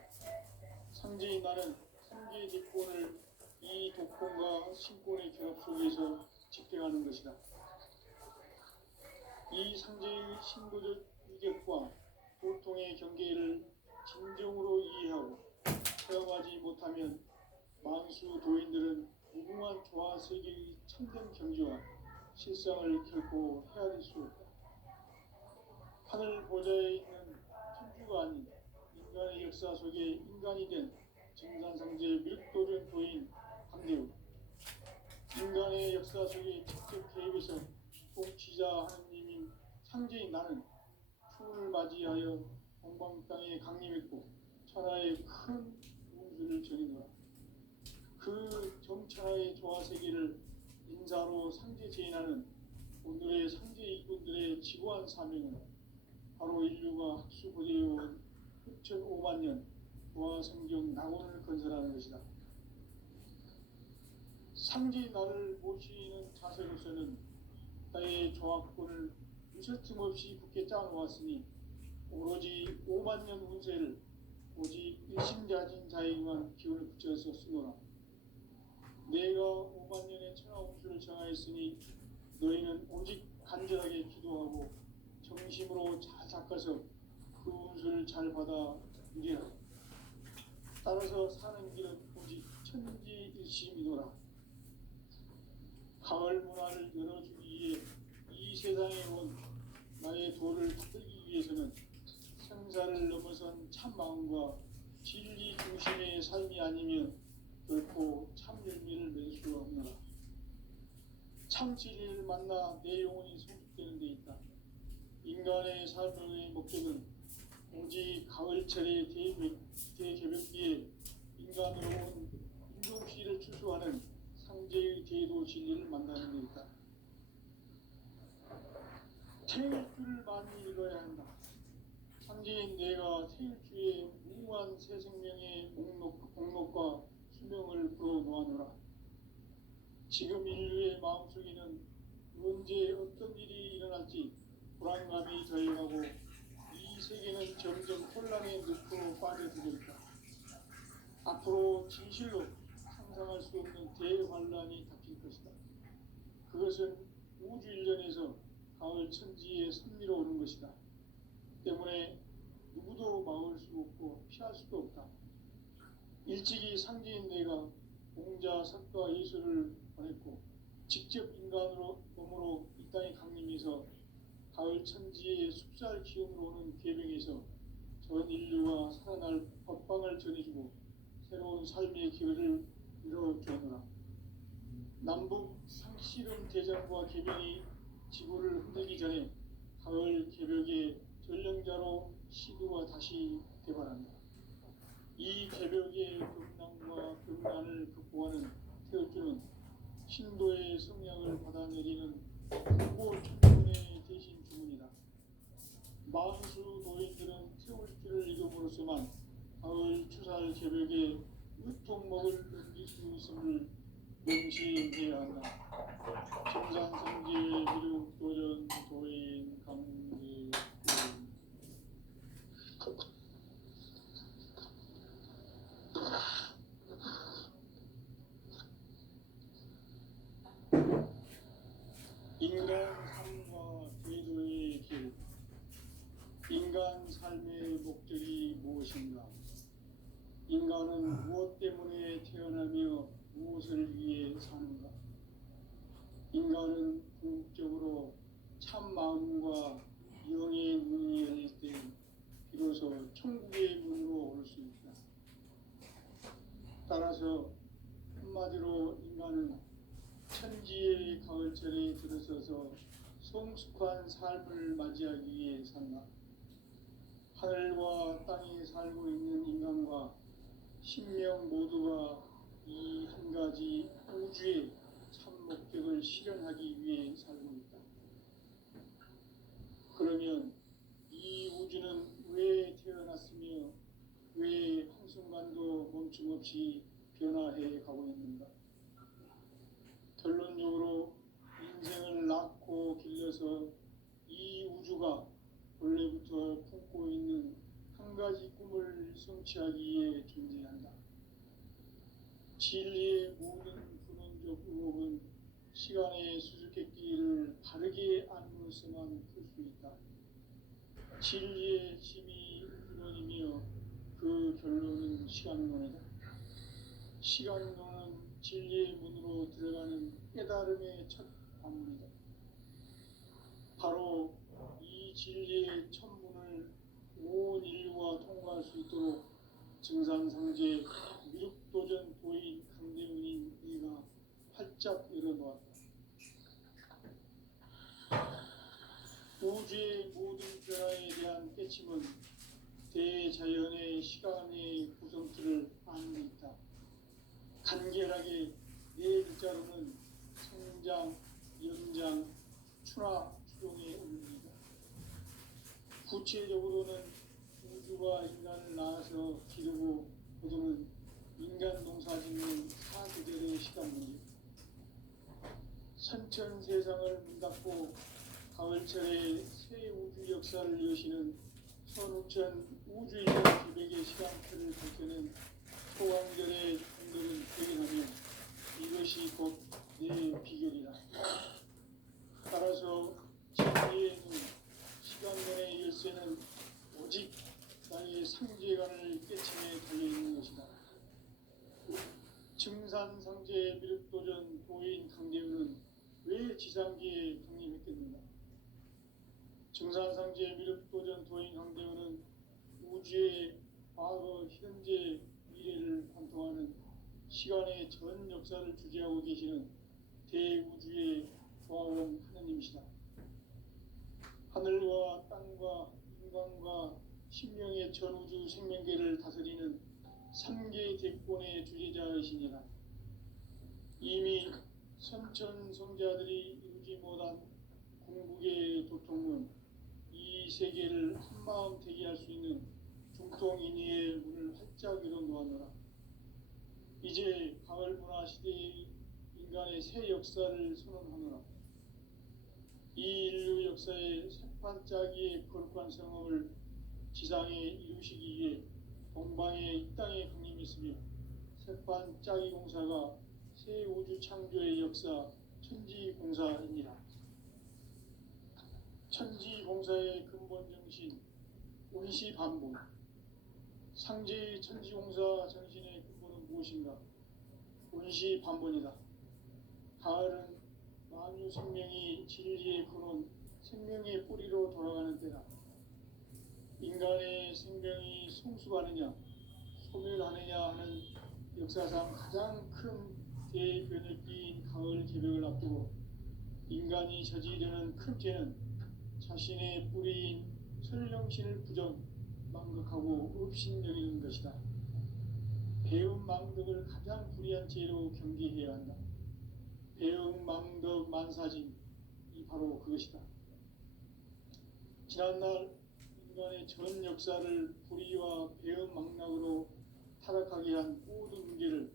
상제인 나는 3개의 대권을 이 독권과 신권의 결합 속에서 집행하는 것이다. 이 상제의 신도적 위격과 도통의 경계를 진정으로 이해하고 체험하지 못하면 만수 도인들은 무궁한 조화 세계의 참된 경지와 실상을 결코 헤아릴 수 없다. 하늘 보좌에 있는 천주가 아닌 인간의 역사 속에 인간이 된 증산상제 미륵도전 도인 강대우, 인간의 역사 속에 직접 개입해서 통치자 하느님인 상제인 나는 추운을 맞이하여 동방 땅에 강림했고 천하의 큰 운수를 전이노라. 그 정천하의 조화 세계를 인사로 상제 제인하는 오늘의 상제 일꾼들의 지고한 사명은 바로 인류가 학수고대해온 후천 5만 년 조화 성경 낙원을 건설하는 것이다. 상제 나를 모시는 자세로서는 바다의 조합권을 무쇠틈 없이 굳게 짜놓았으니 오로지 5만 년 운세를 오직 일심가진 자에게만 기운을 붙여서 쓰노라. 내가 5만 년의 천하 운수를 정하였으니 너희는 오직 간절하게 기도하고 정심으로 잘 닦아서 그 운수를 잘 받아 누리라. 따라서 사는 길은 오직 천지일심이노라. 가을 문화를 열어주기 위해 이 세상에 온 나의 도를 받들기 위해서는 생사를 넘어선 참 마음과 진리 중심의 삶이 아니면 결코 참 열매를 맺을 수 없노라. 참 진리를 만나 내 영혼이 성숙되는 데 있다. 인간의 삶의 목적은 오직 가을철의 대개벽기에 인간으로 온 인종시를 추수하는 상제의 대도 진리를 만나는 데 있다. 태일주를 많이 읽어야 한다. 상제인 내가 태일주의 무한 새 생명의 목록과 수명을 불어놓아노라. 지금 인류의 마음속에는 언제 어떤 일이 일어날지 불안감이 더해가고 이 세계는 점점 혼란의 늪으로 빠져들고 있다. 앞으로 진실로 상상할 수 없는 대환란이 닥칠 것이다. 그것은 우주 일련에서 가을 천지의 섭리로 오는 것이다. 때문에 누구도 막을 수 없고 피할 수도 없다. 일찍이 상제인 내가 공자, 석가, 예수를 보냈고 직접 인간으로 몸으로 이 땅에 강림해서 가을 천지의 숲살 기운으로 오는 계명에서 전 인류가 살아날 법방을 전해주고 새로운 삶의 기회를 이뤄주노라. 남북 상씨름 대전과 계명이 지구를 흔들기 전에 가을 개벽의 전령자로 시도가 다시 개발한다. 이 개벽의 극난과 극난을 극복하는 태울주는 신도의 성량을 받아내리는 국보 천문의 대신 주문이다. 만수 도인들은 태울주를 읽음으로써만 가을 추살 개벽의 유통목을 넘길 수 있음을 명시해야 한다. 정산성지 미륵 도전 도인 강지 인간 삶과 제도의 길. 인간 삶의 목적이 무엇인가? 인간은 무엇 때문에 태어나며 무엇을 위해 사는가? 인간은 궁극적으로 참 마음과 영의 문이 열릴 때 비로소 천국의 문으로 올 수 있다. 따라서 한마디로 인간은 천지의 가을철에 들어서서 성숙한 삶을 맞이하기 위해 산다. 하늘과 땅에 살고 있는 인간과 신명 모두가 이 한 가지 우주의 참 목적을 실현하기 위해 살고 있다. 그러면 이 우주는 왜 태어났으며 왜 한순간도 멈춤없이 변화해 가고 있는가? 결론적으로 인생을 낳고 길러서 이 우주가 원래부터 품고 있는 한 가지 꿈을 성취하기 위해 존재한다. 진리의 모든 근원적 의혹은 시간의 수수께끼를 바르게 안으로서만 풀 수 있다. 진리의 힘이 근원이며 그 결론은 시간론이다. 시간론은 진리의 문으로 들어가는 깨달음의 첫 관문이다. 바로 이 진리의 첫 문을 온 인류가 통과할 수 있도록 증산상제 미륵도전 도인 강대문인 이가 활짝 열어놓았다. 우주의 모든 변화에 대한 깨침은 대자연의 시간의 구성틀을 아는 데 있다. 간결하게 네 글자로는 성장, 연장, 추락, 추동의 원리이다. 구체적으로는 우주가 인간을 낳아서 기르고 거두는 인간 농사 짓는 사계절의 시간 문제. 선천 세상을 문 닫고 가을철에 새 우주 역사를 여시는 선우천 우주이전 기백의 시간표를 밝혀낸 소강전의 공덕은 대견하며 이것이 곧 내 비결이다. 따라서 진리의 눈, 시간론의 열쇠는 오직 나의 상제관을 깨침에 달려있는 것이다. 증산상제 미륵도전 도인 강대우는 왜 지상기에 강림했겠는가? 증산상제 미륵도전 도인 강대우는 우주의 과거, 현재, 미래를 관통하는 시간의 전 역사를 주재하고 계시는 대우주의 조화원 하느님이시다. 하늘과 땅과 인간과 신명의 전우주 생명계를 다스리는 3개 대권의 주제자이시니라. 이미 선천성자들이 이루지 못한 궁극의 도통은 이 세계를 한마음 되게 할 수 있는 중통인의의 문을 활짝 열어놓았노라. 이제 가을 문화 시대의 인간의 새 역사를 선언하노라. 이 인류 역사의 새판짜기의 거룩한 성업을 지상에 이루시기 위해 동방의 이 땅에 강림했으며 새판짜기 공사가 새 우주 창조의 역사 천지공사입니다. 천지공사의 근본 정신 온시반복. 상제의 천지공사 정신의 근본은 무엇인가? 온시반복이다. 가을은 만유 생명이 진리의 근원, 생명의 뿌리로 돌아가는 때다. 인간의 생명이 성숙하느냐, 소멸하느냐 하는 역사상 가장 큰 대변혁기인 가을 개벽을 앞두고 인간이 저지르는 큰 죄는 자신의 뿌리인 설령신을 부정, 망극하고 업신여기는 것이다. 배움 망덕을 가장 불의한 죄로 경계해야 한다. 배움 망덕 만사진이 바로 그것이다. 지난날 인간의 전 역사를 불의와 배움 망락으로 타락하게 한 모든 문제를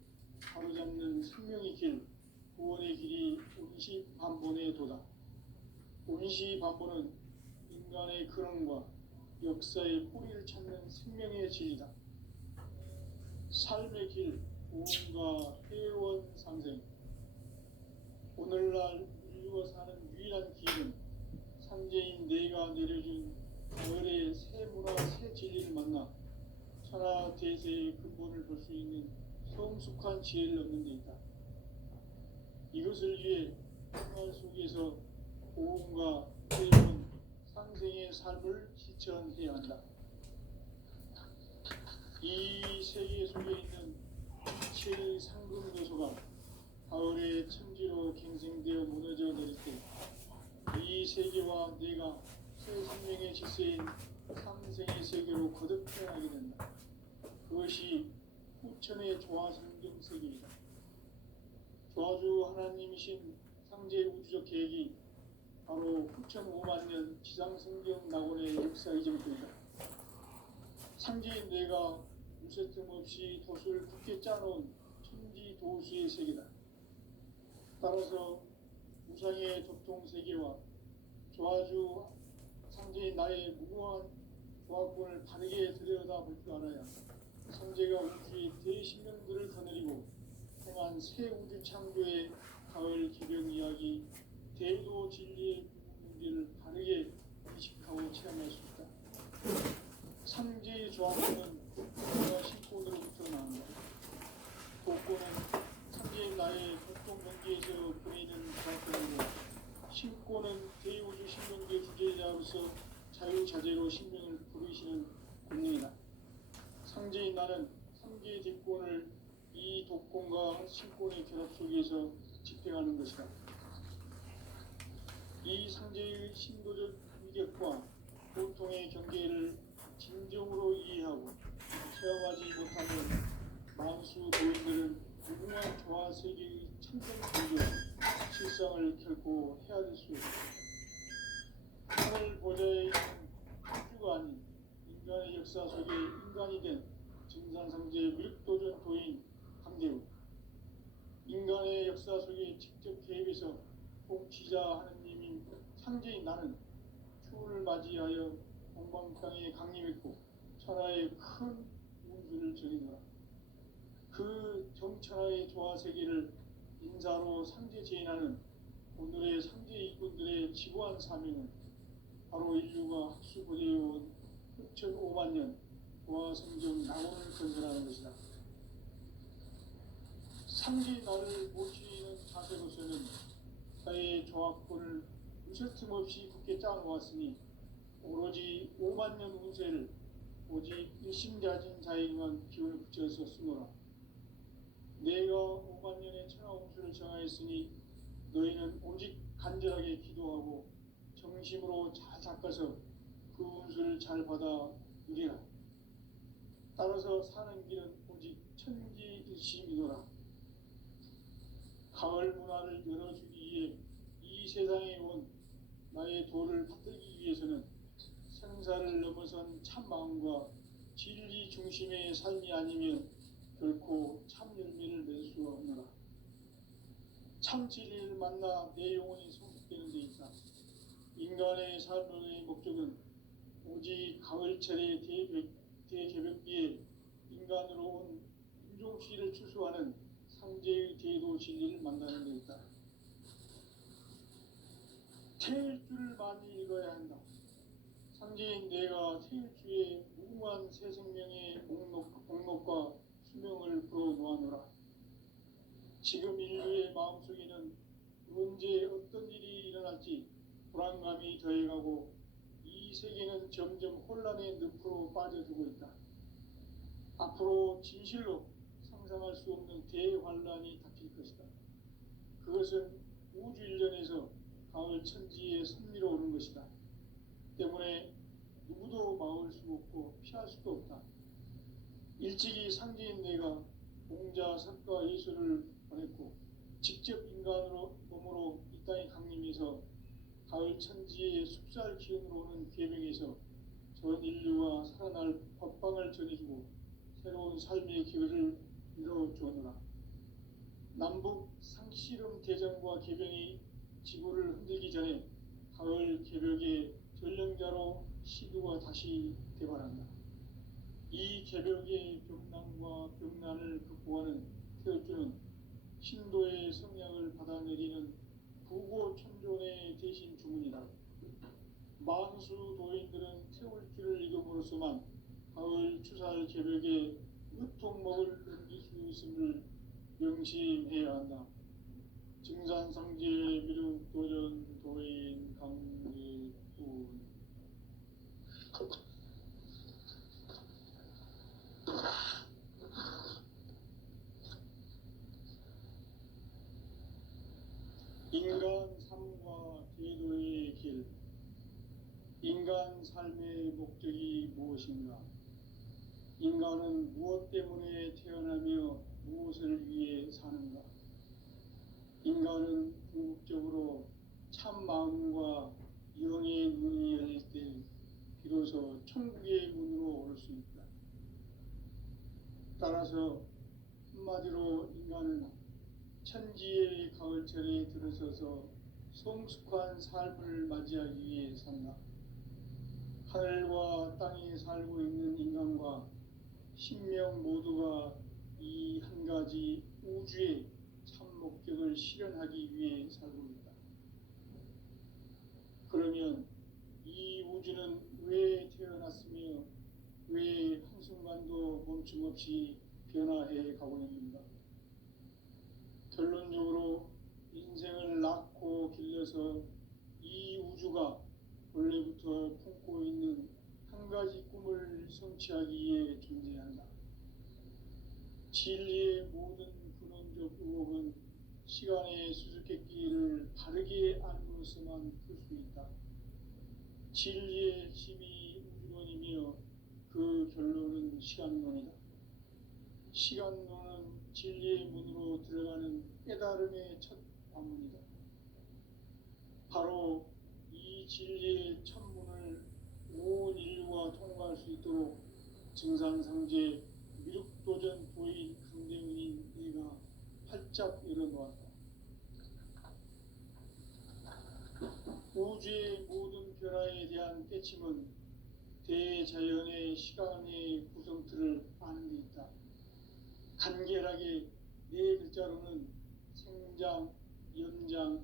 바로잡는 생명의 길, 구원의 길이 온시반본의 도다. 온시반본은 인간의 근원과 역사의 뿌리를 찾는 생명의 진리다. 삶의 길, 구원과 회원 상생. 오늘날 인류가 사는 유일한 길은 상제인 내가 내려준 가을의 새 문화, 새 진리를 만나 천하 대세의 근본을 볼 수 있는 성숙한 지혜를 얻는 데 있다. 이것을 위해 생활 속에서 고음과 회원, 상생의 삶을 실천해야 한다. 이 세계 속에 있는 이체의 상금 요소가 가을의 천지로 갱생되어 무너져 내릴 때 이 세계와 내가 새 생명의 질서인 상생의 세계로 거듭 태어나게 된다. 그것이 후천의 조화성경 세계이다. 조화주 하나님이신 상제 우주적 계획이 바로 후천 5만 년 지상성경 낙원의 역사 이전부터이다. 상제인 내가 무쇠틈 없이 돛을 굳게 짜놓은 천지 도수의 세계다. 따라서 우상의 도통 세계와 조화주 상제인 나의 무궁한 조화권을 바르게 들여다볼 줄 알아야 상제가 우주의 대신령들을 거느리고 행한 새 우주 창조의 가을 기병 이야기, 대도 진리의 문제를 바르게 인식하고 체험할 수 있다. 상제의 조화권은 내가 신권으로부터 나온다. 도권은 상제인 나의 보통 경계에서 보내는 조화권이고 신권은 대우주 신명계 주제자로서 자유자재로 신명을 부르시는 권능이다. 상제인 나는 3개의 대권을 이 도권과 신권의 결합 속에서 집행하는 것이다. 이 상제의 신도적 위력과 보통의 경계를 진정으로 이해하고 체험하지 못하는 만수 도인들은 무궁한 조화 세계의 참된 공격, 실상을 결코 헤아릴 수 없다. 하늘 보좌에 있는 우주가 아닌 인간의 역사 속에 인간이 된 증산상제 미륵도전 도인 강대우. 인간의 역사 속에 직접 개입해서 주인이시자 하느님인 상제인 나는 추운을 맞이하여 동방 땅에 강림했고 천하의 큰 운수를 전이노라. 그 정천하의 조화 세계를 인사로 상제 제인하는 오늘의 상제 이꾼들의 지고한 사명은 바로 인류가 학수고대해온 흑천 5만 년 조화 성경 낙원을 건설하는 것이다. 상제 나를 모시는 자세로서는 나의 조합권을 무설틈 없이 굳게 짜놓았으니 오로지 5만 년 운세를 오직 일심가진 자에게만 기운을 붙여서 쓰노라. 내가 5만 년의 천하 운수를 정하였으니 너희는 오직 간절하게 기도하고 정심으로 잘 닦아서 그 운수를 잘 받아 누리라. 따라서 사는 길은 오직 천지일심이노라. 가을 문화를 열어주기 위해 이 세상에 온 나의 도를 받들기 위해서는 생사를 넘어선 참 마음과 진리 중심의 삶이 아니면 결코 참 열매를 맺을 수 없노라. 참 진리를 만나 내 영혼이 성숙되는 데 있다. 인간의 삶의 목적은 오직 가을철의 대개벽기에 인간으로 온 인종시를 추수하는 상제의 대도 진리를 만나는 데 있다. 태일주를 많이 읽어야 한다. 상제인 내가 태일주의 무궁한 새 생명의 목록과 수명을 불어놓아노라. 지금 인류의 마음속에는 언제 어떤 일이 일어날지 불안감이 더해가고 이 세계는 점점 혼란의 늪으로 빠져들고 있다. 앞으로 진실로 상상할 수 없는 대환란이 닥칠 것이다. 그것은 우주 일전에서 가을 천지에 섭리로 오는 것이다. 때문에 누구도 막을 수 없고 피할 수도 없다. 일찍이 상제인 내가 공자, 석가, 예수를 보냈고 직접 인간으로 몸으로 이 땅에 강림해서 가을 천지의 숲살 기운으로 오는 계명에서 전 인류와 살아날 법방을 전해주고 새로운 삶의 기회를 이뤄주었노라. 남북 상씨름 대전과 개병이 지구를 흔들기 전에 가을 개벽의 전령자로 시두가 다시 대발한다. 이 개벽의 벽난과 벽난을 극복하는 태어주는 신도의 성량을 받아내리는 부고천존의 대신 주문이다. 만수 도인들은 태울주를 읽음으로써만 가을 추살 개벽에 으통먹을 넘길 수 있음을 명심해야 한다. 증산상제 미륵도전 도인 강리꾼. 인간 삶과 제도의 길. 인간 삶의 목적이 무엇인가? 인간은 무엇 때문에 태어나며 무엇을 위해 사는가? 인간은 궁극적으로 참 마음과 영의 눈이 열릴 때 비로소 천국의 문으로 오를 수 있다. 따라서 한마디로 인간은 천지의 가을철에 들어서서 성숙한 삶을 맞이하기 위해 산다. 하늘과 땅에 살고 있는 인간과 신명 모두가 이 한 가지 우주의 참 목적을 실현하기 위해 살고 있다. 그러면 이 우주는 왜 태어났으며 왜 한순간도 멈춤없이 변화해 가고 있는가? 결론적으로 인생을 낳고 길러서 이 우주가 원래부터 품고 있는 한 가지 꿈을 성취하기 위해 존재한다. 진리의 모든 근원적 의혹은 시간의 수수께끼를 바르게 알므로서만 풀 수 있다. 진리의 힘이 우주론이며 그 결론은 시간론이다. 시간론은 진리의 문으로 들어가는 깨달음의 첫 관문이다. 바로 이 진리의 천문을 온 인류가 통과할 수 있도록 증산상제 미륵도전 도인 강대문인 내가 활짝 열어놓았다. 우주의 모든 변화에 대한 깨침은 대자연의 시간의 구성틀을 아는 데 있다. 간결하게 네 글자로는 생장, 연장,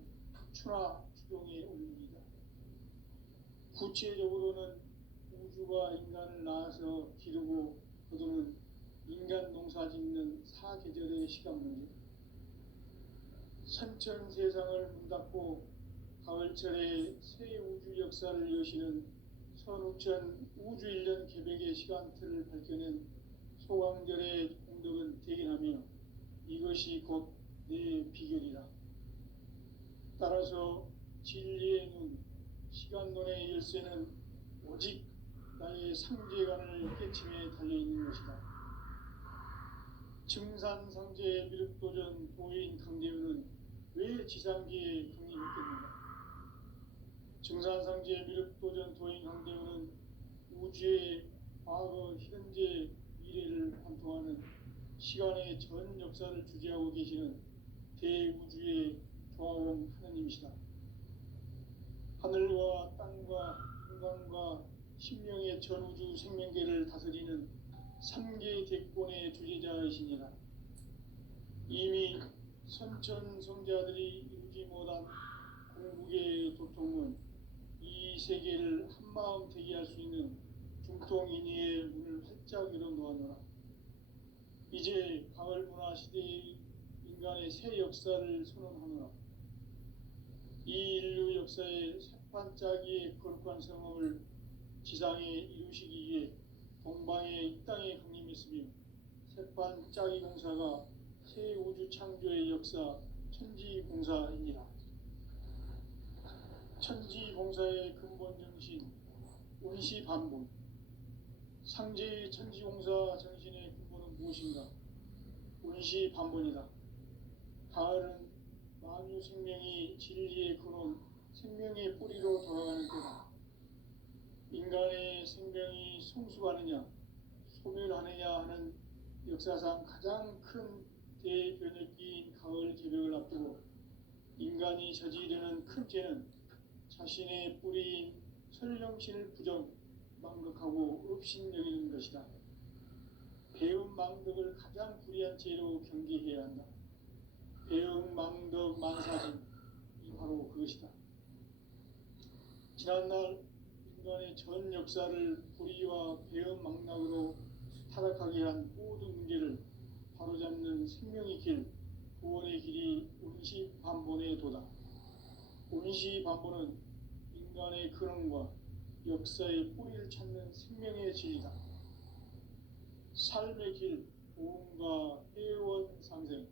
추나 추동에 올립니다. 구체적으로는 우주가 인간을 낳아서 기르고 거두는 인간 농사 짓는 사계절의 시간 문제, 선천 세상을 문 닫고 가을철에 새 우주 역사를 여시는 선우천 우주 1년 개백의 시간틀을 밝혀낸 소강절의 공덕은 대견하며 이것이 곧 내 비결이라. 따라서 진리의 눈, 시간론의 열쇠는 오직 나의 상제관을 깨침에 달려있는 것이다. 증산상제 미륵도전 도인 강대우는 왜 지상기에 강림했겠는가? 증산상제 미륵도전 도인 강대우는 우주의 과거, 현재, 미래를 관통하는 시간의 전 역사를 주재하고 계시는 대우주의 조화원 하느님이시다. 하늘과 땅과 인간과 신명의 전우주 생명계를 다스리는 3개 대권의 주재자이시니라. 이미 선천성자들이 이루지 못한 공국의 도통은 이 세계를 한마음 되게 할 수 있는 중통인의의 문을 활짝 열어 놓았노라. 이제 가을 문화 시대의 인간의 새 역사를 선언하노라. 이 인류 역사의 새반짝이의 거룩한 성험을 지상에 이루시기 위해 동방의 이 땅에 강림했으며 새반짝이 공사가 새 우주 창조의 역사 천지봉사이니라. 천지봉사의 근본 정신 운시반본. 상제의 천지봉사 정신의 근본은 무엇인가? 운시반본이다. 가을은 만유 생명이 진리의 근원, 생명의 뿌리로 돌아가는 때다. 인간의 생명이 성숙하느냐, 소멸하느냐 하는 역사상 가장 큰 대변혁기인 가을 개벽을 앞두고 인간이 저지르는 큰 죄는 자신의 뿌리인 설령신을 부정, 망극하고 업신여기는 것이다. 배움 망덕을 가장 불의한 죄로 경계해야 한다. 배움 망덕 만사진, 이 바로 그것이다. 지난날 인간의 전 역사를 불의와 배움 망락으로 타락하게 한 모든 문제를 바로잡는 생명의 길, 구원의 길이 운시반본의 도다. 운시반본은 인간의 근원과 역사의 뿌리를 찾는 생명의 진리다. 삶의 길, 보험과 회원 상생.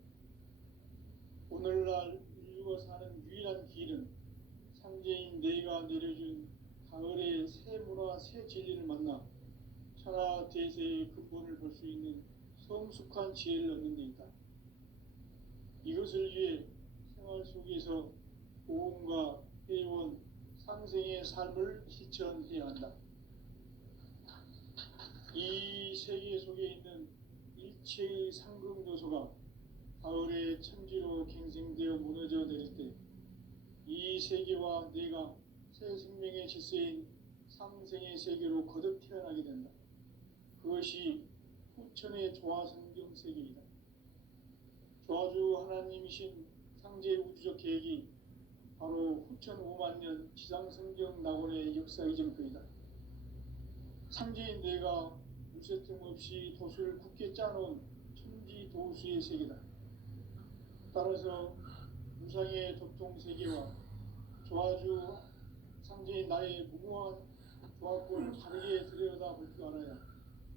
오늘날 인류가 사는 유일한 길은 상제인 내가 내려준 가을의 새 문화, 새 진리를 만나 천하 대세의 근본을 볼 수 있는 성숙한 지혜를 얻는 데 있다. 이것을 위해 생활 속에서 보험과 회원, 상생의 삶을 실천해야 한다. 이 세계 속에 있는 일체의 상급 요소가 가을의 천지로 갱생되어 무너져 내릴 때 이 세계와 내가 새 생명의 질서인 상생의 세계로 거듭 태어나게 된다. 그것이 후천의 조화성경 세계이다. 조화주 하나님이신 상제 우주적 계획이 바로 후천 5만 년 지상성경 낙원의 역사 이전표이다. 상제인 내가 무쇠틈 없이 도수를 굳게 짜놓은 천지 도수의 세계다. 따라서 무상의 도통 세계와 조화주 상제인 나의 무모한 조화권을 다르게 들여다볼 줄 알아야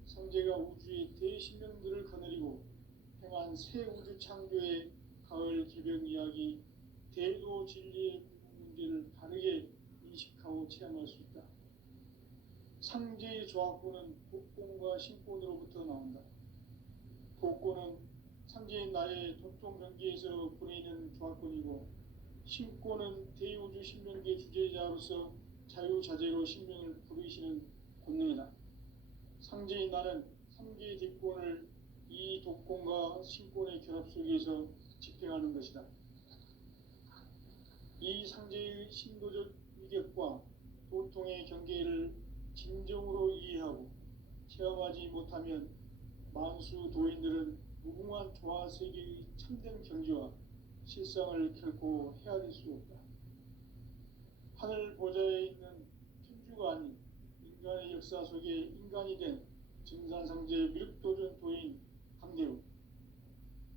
상제가 우주의 대신령들을 거느리고 행한 새 우주 창조의 가을 개벽 이야기, 대도 진리의 문제를 다르게 인식하고 체험할 수 있다. 상제의 조화권은 복권과 신권으로부터 나온다. 복권은 상제인 나의 도통 경계에서 보내는 조화권이고, 신권은 대우주 신명계 주제자로서 자유자재로 신명을 부르시는 권능이다. 상제인 나는 3개의 뒷권을 이 독권과 신권의 결합 속에서 집행하는 것이다. 이 상제의 신도적 위격과 경계를 진정으로 이해하고 체험하지 못하면 만수 도인들은 무궁한 조화 세계의 참된 경지와 실상을 결코 헤아릴 수 없다. 하늘 보좌에 있는 천주가 아닌 인간의 역사 속에 인간이 된 증산상제 미륵도전 도인 강대우,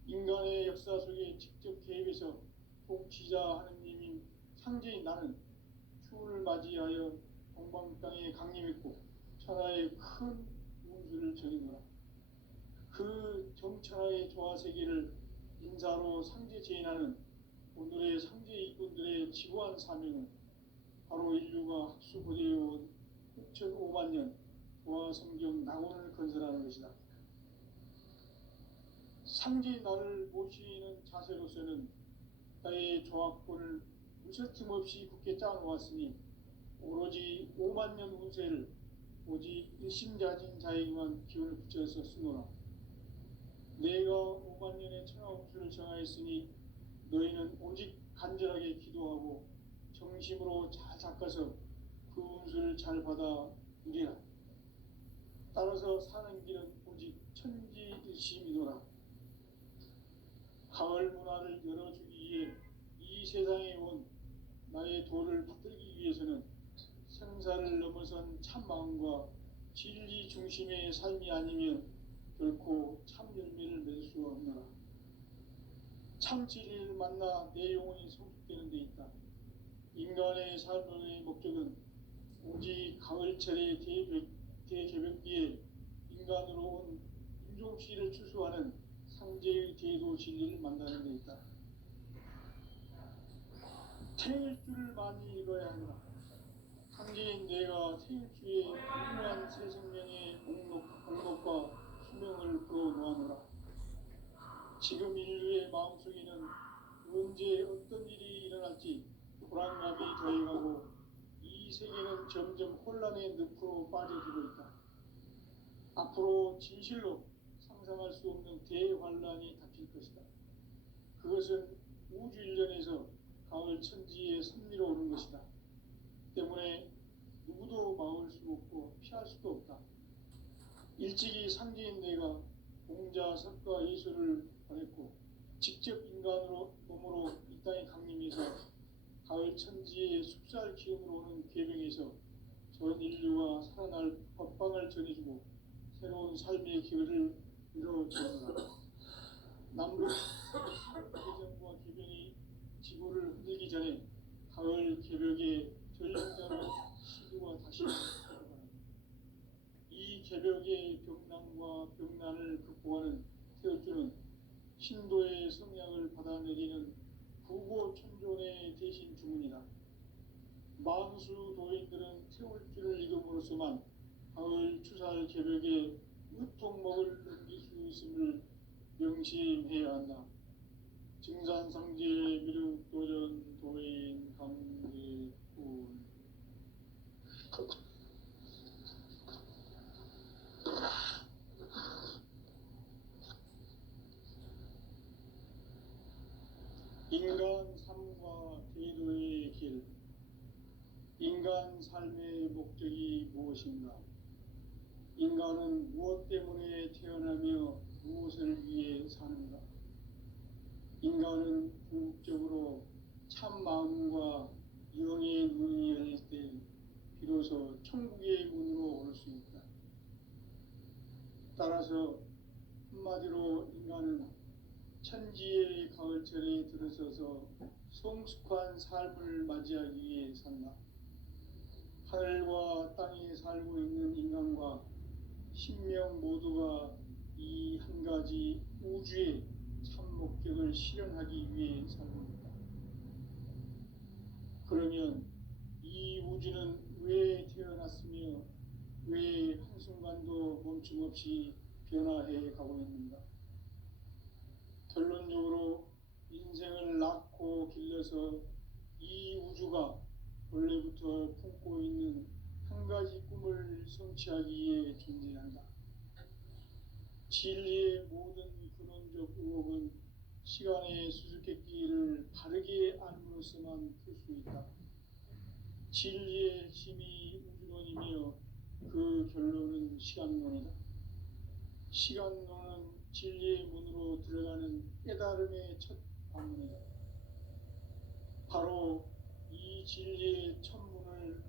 인간의 역사 속에 직접 개입해서 통치자 하느님인 상제인 나는 추운을 맞이하여 동방 땅에 강림했고 천하의 큰 운수를 전이노라. 그 정천하의 조화 세계를 인사로 상제 제인하는 오늘의 상제 이꾼들의 지구한 사명은 바로 인류가 학수고대해온 6,500만 년 조화 성경 낙원을 건설하는 것이다. 상제인 나를 모시는 자세로서는 나의 조합권을 무설틈 없이 굳게 짜놓았으니 오로지 5만 년 운세를 오직 일심자진 자에게만 기운을 붙여서 쓰노라. 내가 5만 년의 천하 운수를 정하였으니 너희는 오직 간절하게 기도하고 정심으로 잘 닦아서 그 운수를 잘 받아 누리라. 따라서 사는 길은 오직 천지일심이노라. 가을 문화를 열어주기 위해 이 세상에 온 나의 도를 받들기 위해서는 생사를 넘어선 참 마음과 진리 중심의 삶이 아니면 결코 참 열매를 맺을 수 없노라. 참 진리를 만나 내 영혼이 성숙되는 데 있다. 인간의 삶의 목적은 오직 가을철의 대개벽기에 인간으로 온 인종시를 추수하는 상제의 대도 진리를 만나는 데 있다. 태일주를 많이 읽어야 하노라. 상제인 내가 태일주의 무궁한 새 생명의 목록과 수명을 그어놓아노라. 지금 인류의 마음속에는 언제 어떤 일이 일어날지 불안감이 더해가고 이 세계는 점점 혼란의 늪으로 빠져들고 있다. 앞으로 진실로 상상할 수 없는 대환란이 닥칠 것이다. 그것은 우주 일련에서 가을 천지의 섭리로 오는 것이다. 때문에 누구도 막을 수 없고 피할 수도 없다. 일찍이 상제인 내가 공자, 석가, 예수를 보냈고 직접 인간으로 몸으로 이 땅에 강림해서 가을 천지의 숲살 기운으로 오는 계명에서 전 인류가 살아날 법방을 전해주고 새로운 삶의 기회를 이뤄주노라. 남북 개정과 개병이 지구를 흔들기 전에 가을 개벽의 전령자로 시구가 다시 일어납니다. 이 개벽의 병난과 병난을 극복하는 태어주는 신도의 성약을 받아내리는 구고천존의 대신 주문이다. 만수 도인들은 태울주를 읽음으로써만 가을 추살 개벽의 으통목을 넘길 수 있음을 명심해야 한다. 증산상제 미륵도전 도인 강대군. 인간 삶과 대도의 길. 인간 삶의 목적이 무엇인가? 인간은 무엇 때문에 태어나며 무엇을 위해 사는가? 인간은 궁극적으로 참 마음과 영의 눈이 열릴 때 비로소 천국의 문으로 올 수 있다. 따라서 한마디로 인간은 천지의 가을철에 들어서서 성숙한 삶을 맞이하기 위해 산다. 하늘과 땅에 살고 있는 인간과 신명 모두가 이 한 가지 우주의 참 목적을 실현하기 위해 살고 있다. 그러면 이 우주는 왜 태어났으며 왜 한순간도 멈춤없이 변화해 가고 있는가? 결론적으로 인생을 낳고 길러서 이 우주가 원래부터 품고 있는 한 가지 꿈을 성취하기 위해 존재한다. 진리의 모든 근원적 의혹은 시간의 수수께끼를 바르게 알므로써만 풀 수 있다. 진리의 힘이 우주론이며 그 결론은 시간론이다. 시간론은 진리의 문으로 들어가는 깨달음의 첫 방문이다. 바로 이 진리의 첫 문을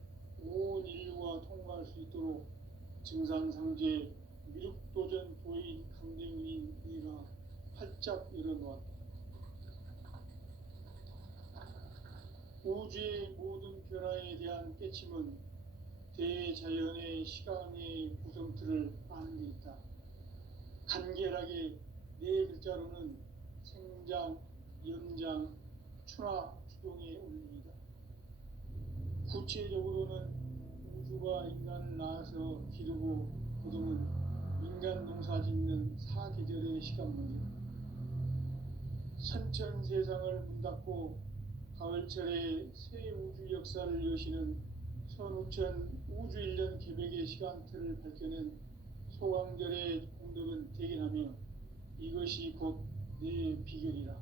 온 인류가 통과할 수 있도록 증산상제 미륵도전 도인 강대훈인 네가 활짝 열어놓았다. 우주의 모든 변화에 대한 깨침은 대자연의 시간의 구성틀을 아는 데 있다. 간결하게 네 글자로는 생장, 연장, 추나 추동의 원리이다. 구체적으로는 우주가 인간을 낳아서 기르고 거두는 인간 농사 짓는 사계절의 시간 문제다. 선천 세상을 문 닫고 가을철에 새 우주 역사를 여시는 선우천 우주 1년 계백의 시간틀을 밝혀낸 소강절의 공덕은 대견하며 이것이 곧 내 비결이라.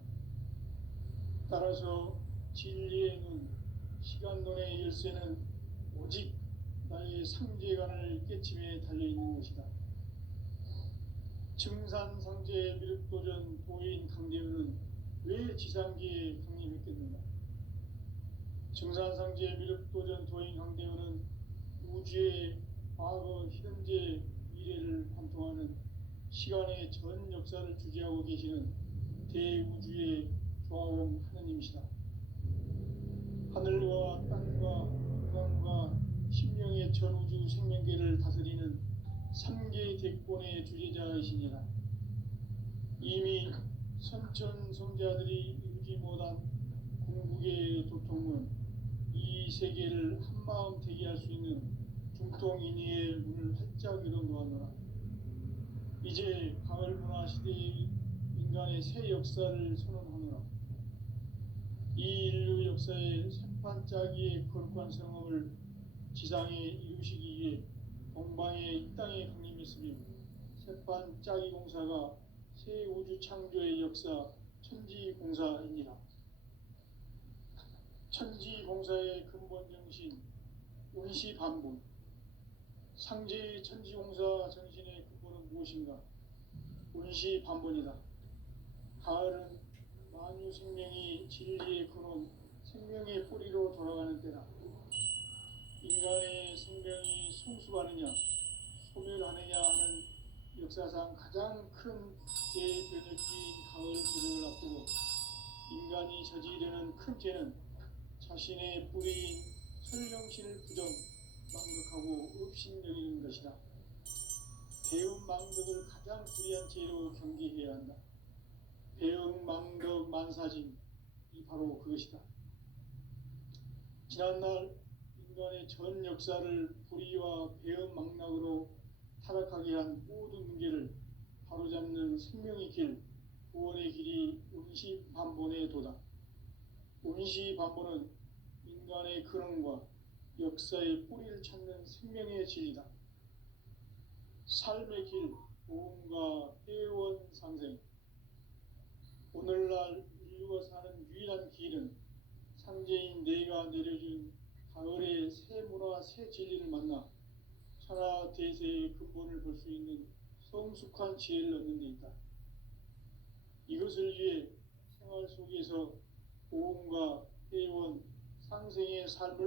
따라서 진리의 눈, 시간론의 열쇠는 오직 나의 상제관을 깨침에 달려있는 것이다. 증산상제 미륵도전 도인 강대훈은 왜 지상계에 강림했겠는가? 증산상제 미륵도전 도인 강대훈은 우주의 과거, 현재, 미래를 관통하는 시간의 전 역사를 주재하고 계시는 대우주의 조화원 하느님이시다. 하늘과 땅과 무광과 신명의 전우주 생명계를 다스리는 3개 대권의 주재자이시니라. 이미 선천성자들이 이루지 못한 궁극의 도통은 이 세계를 한마음 되게 할 수 있는 중통인의의 문을 활짝 열어놓았노라. 이제 가을문화 시대의 인간의 새 역사를 선언하노라. 이 인류 역사의 새판짜기의 거룩한 성업을 지상에 이루시기 위해 동방의 이 땅에 강림했으며 새판짜기 공사가 새 우주 창조의 역사 천지공사입니다. 천지공사의 근본 정신 운시반분. 상제의 천지공사 정신의 근본은 무엇인가? 운시반분이다. 가을은 만유 생명이 진리의 근원, 생명의 뿌리로 돌아가는 때다. 인간의 생명이 성숙하느냐, 소멸하느냐 하는 역사상 가장 큰 대변혁기인 가을 계절을 앞두고 인간이 저지르는 큰 죄는 자신의 뿌리인 설령신을 부정, 망덕하고 업신여기는 것이다. 배움 망덕을 가장 불의한 죄로 경계해야 한다. 배움 망덕 만사짐이 바로 그것이다. 지난날 인간의 전 역사를 불의와 배움 망락으로 타락하게 한 모든 문제를 바로잡는 생명의 길, 구원의 길이 운시반본의 도다. 운시반본은 인간의 근원과 역사의 뿌리를 찾는 생명의 진리다. 삶의 길, 보험과 회원 상생. 오늘날 인류가 사는 유일한 길은 상제인 내가 내려준 가을의 새 문화, 새 진리를 만나 천하 대세의 근본을 볼 수 있는 성숙한 지혜를 얻는 데 있다. 이것을 위해 생활 속에서 보험과 회원, 상생의 삶을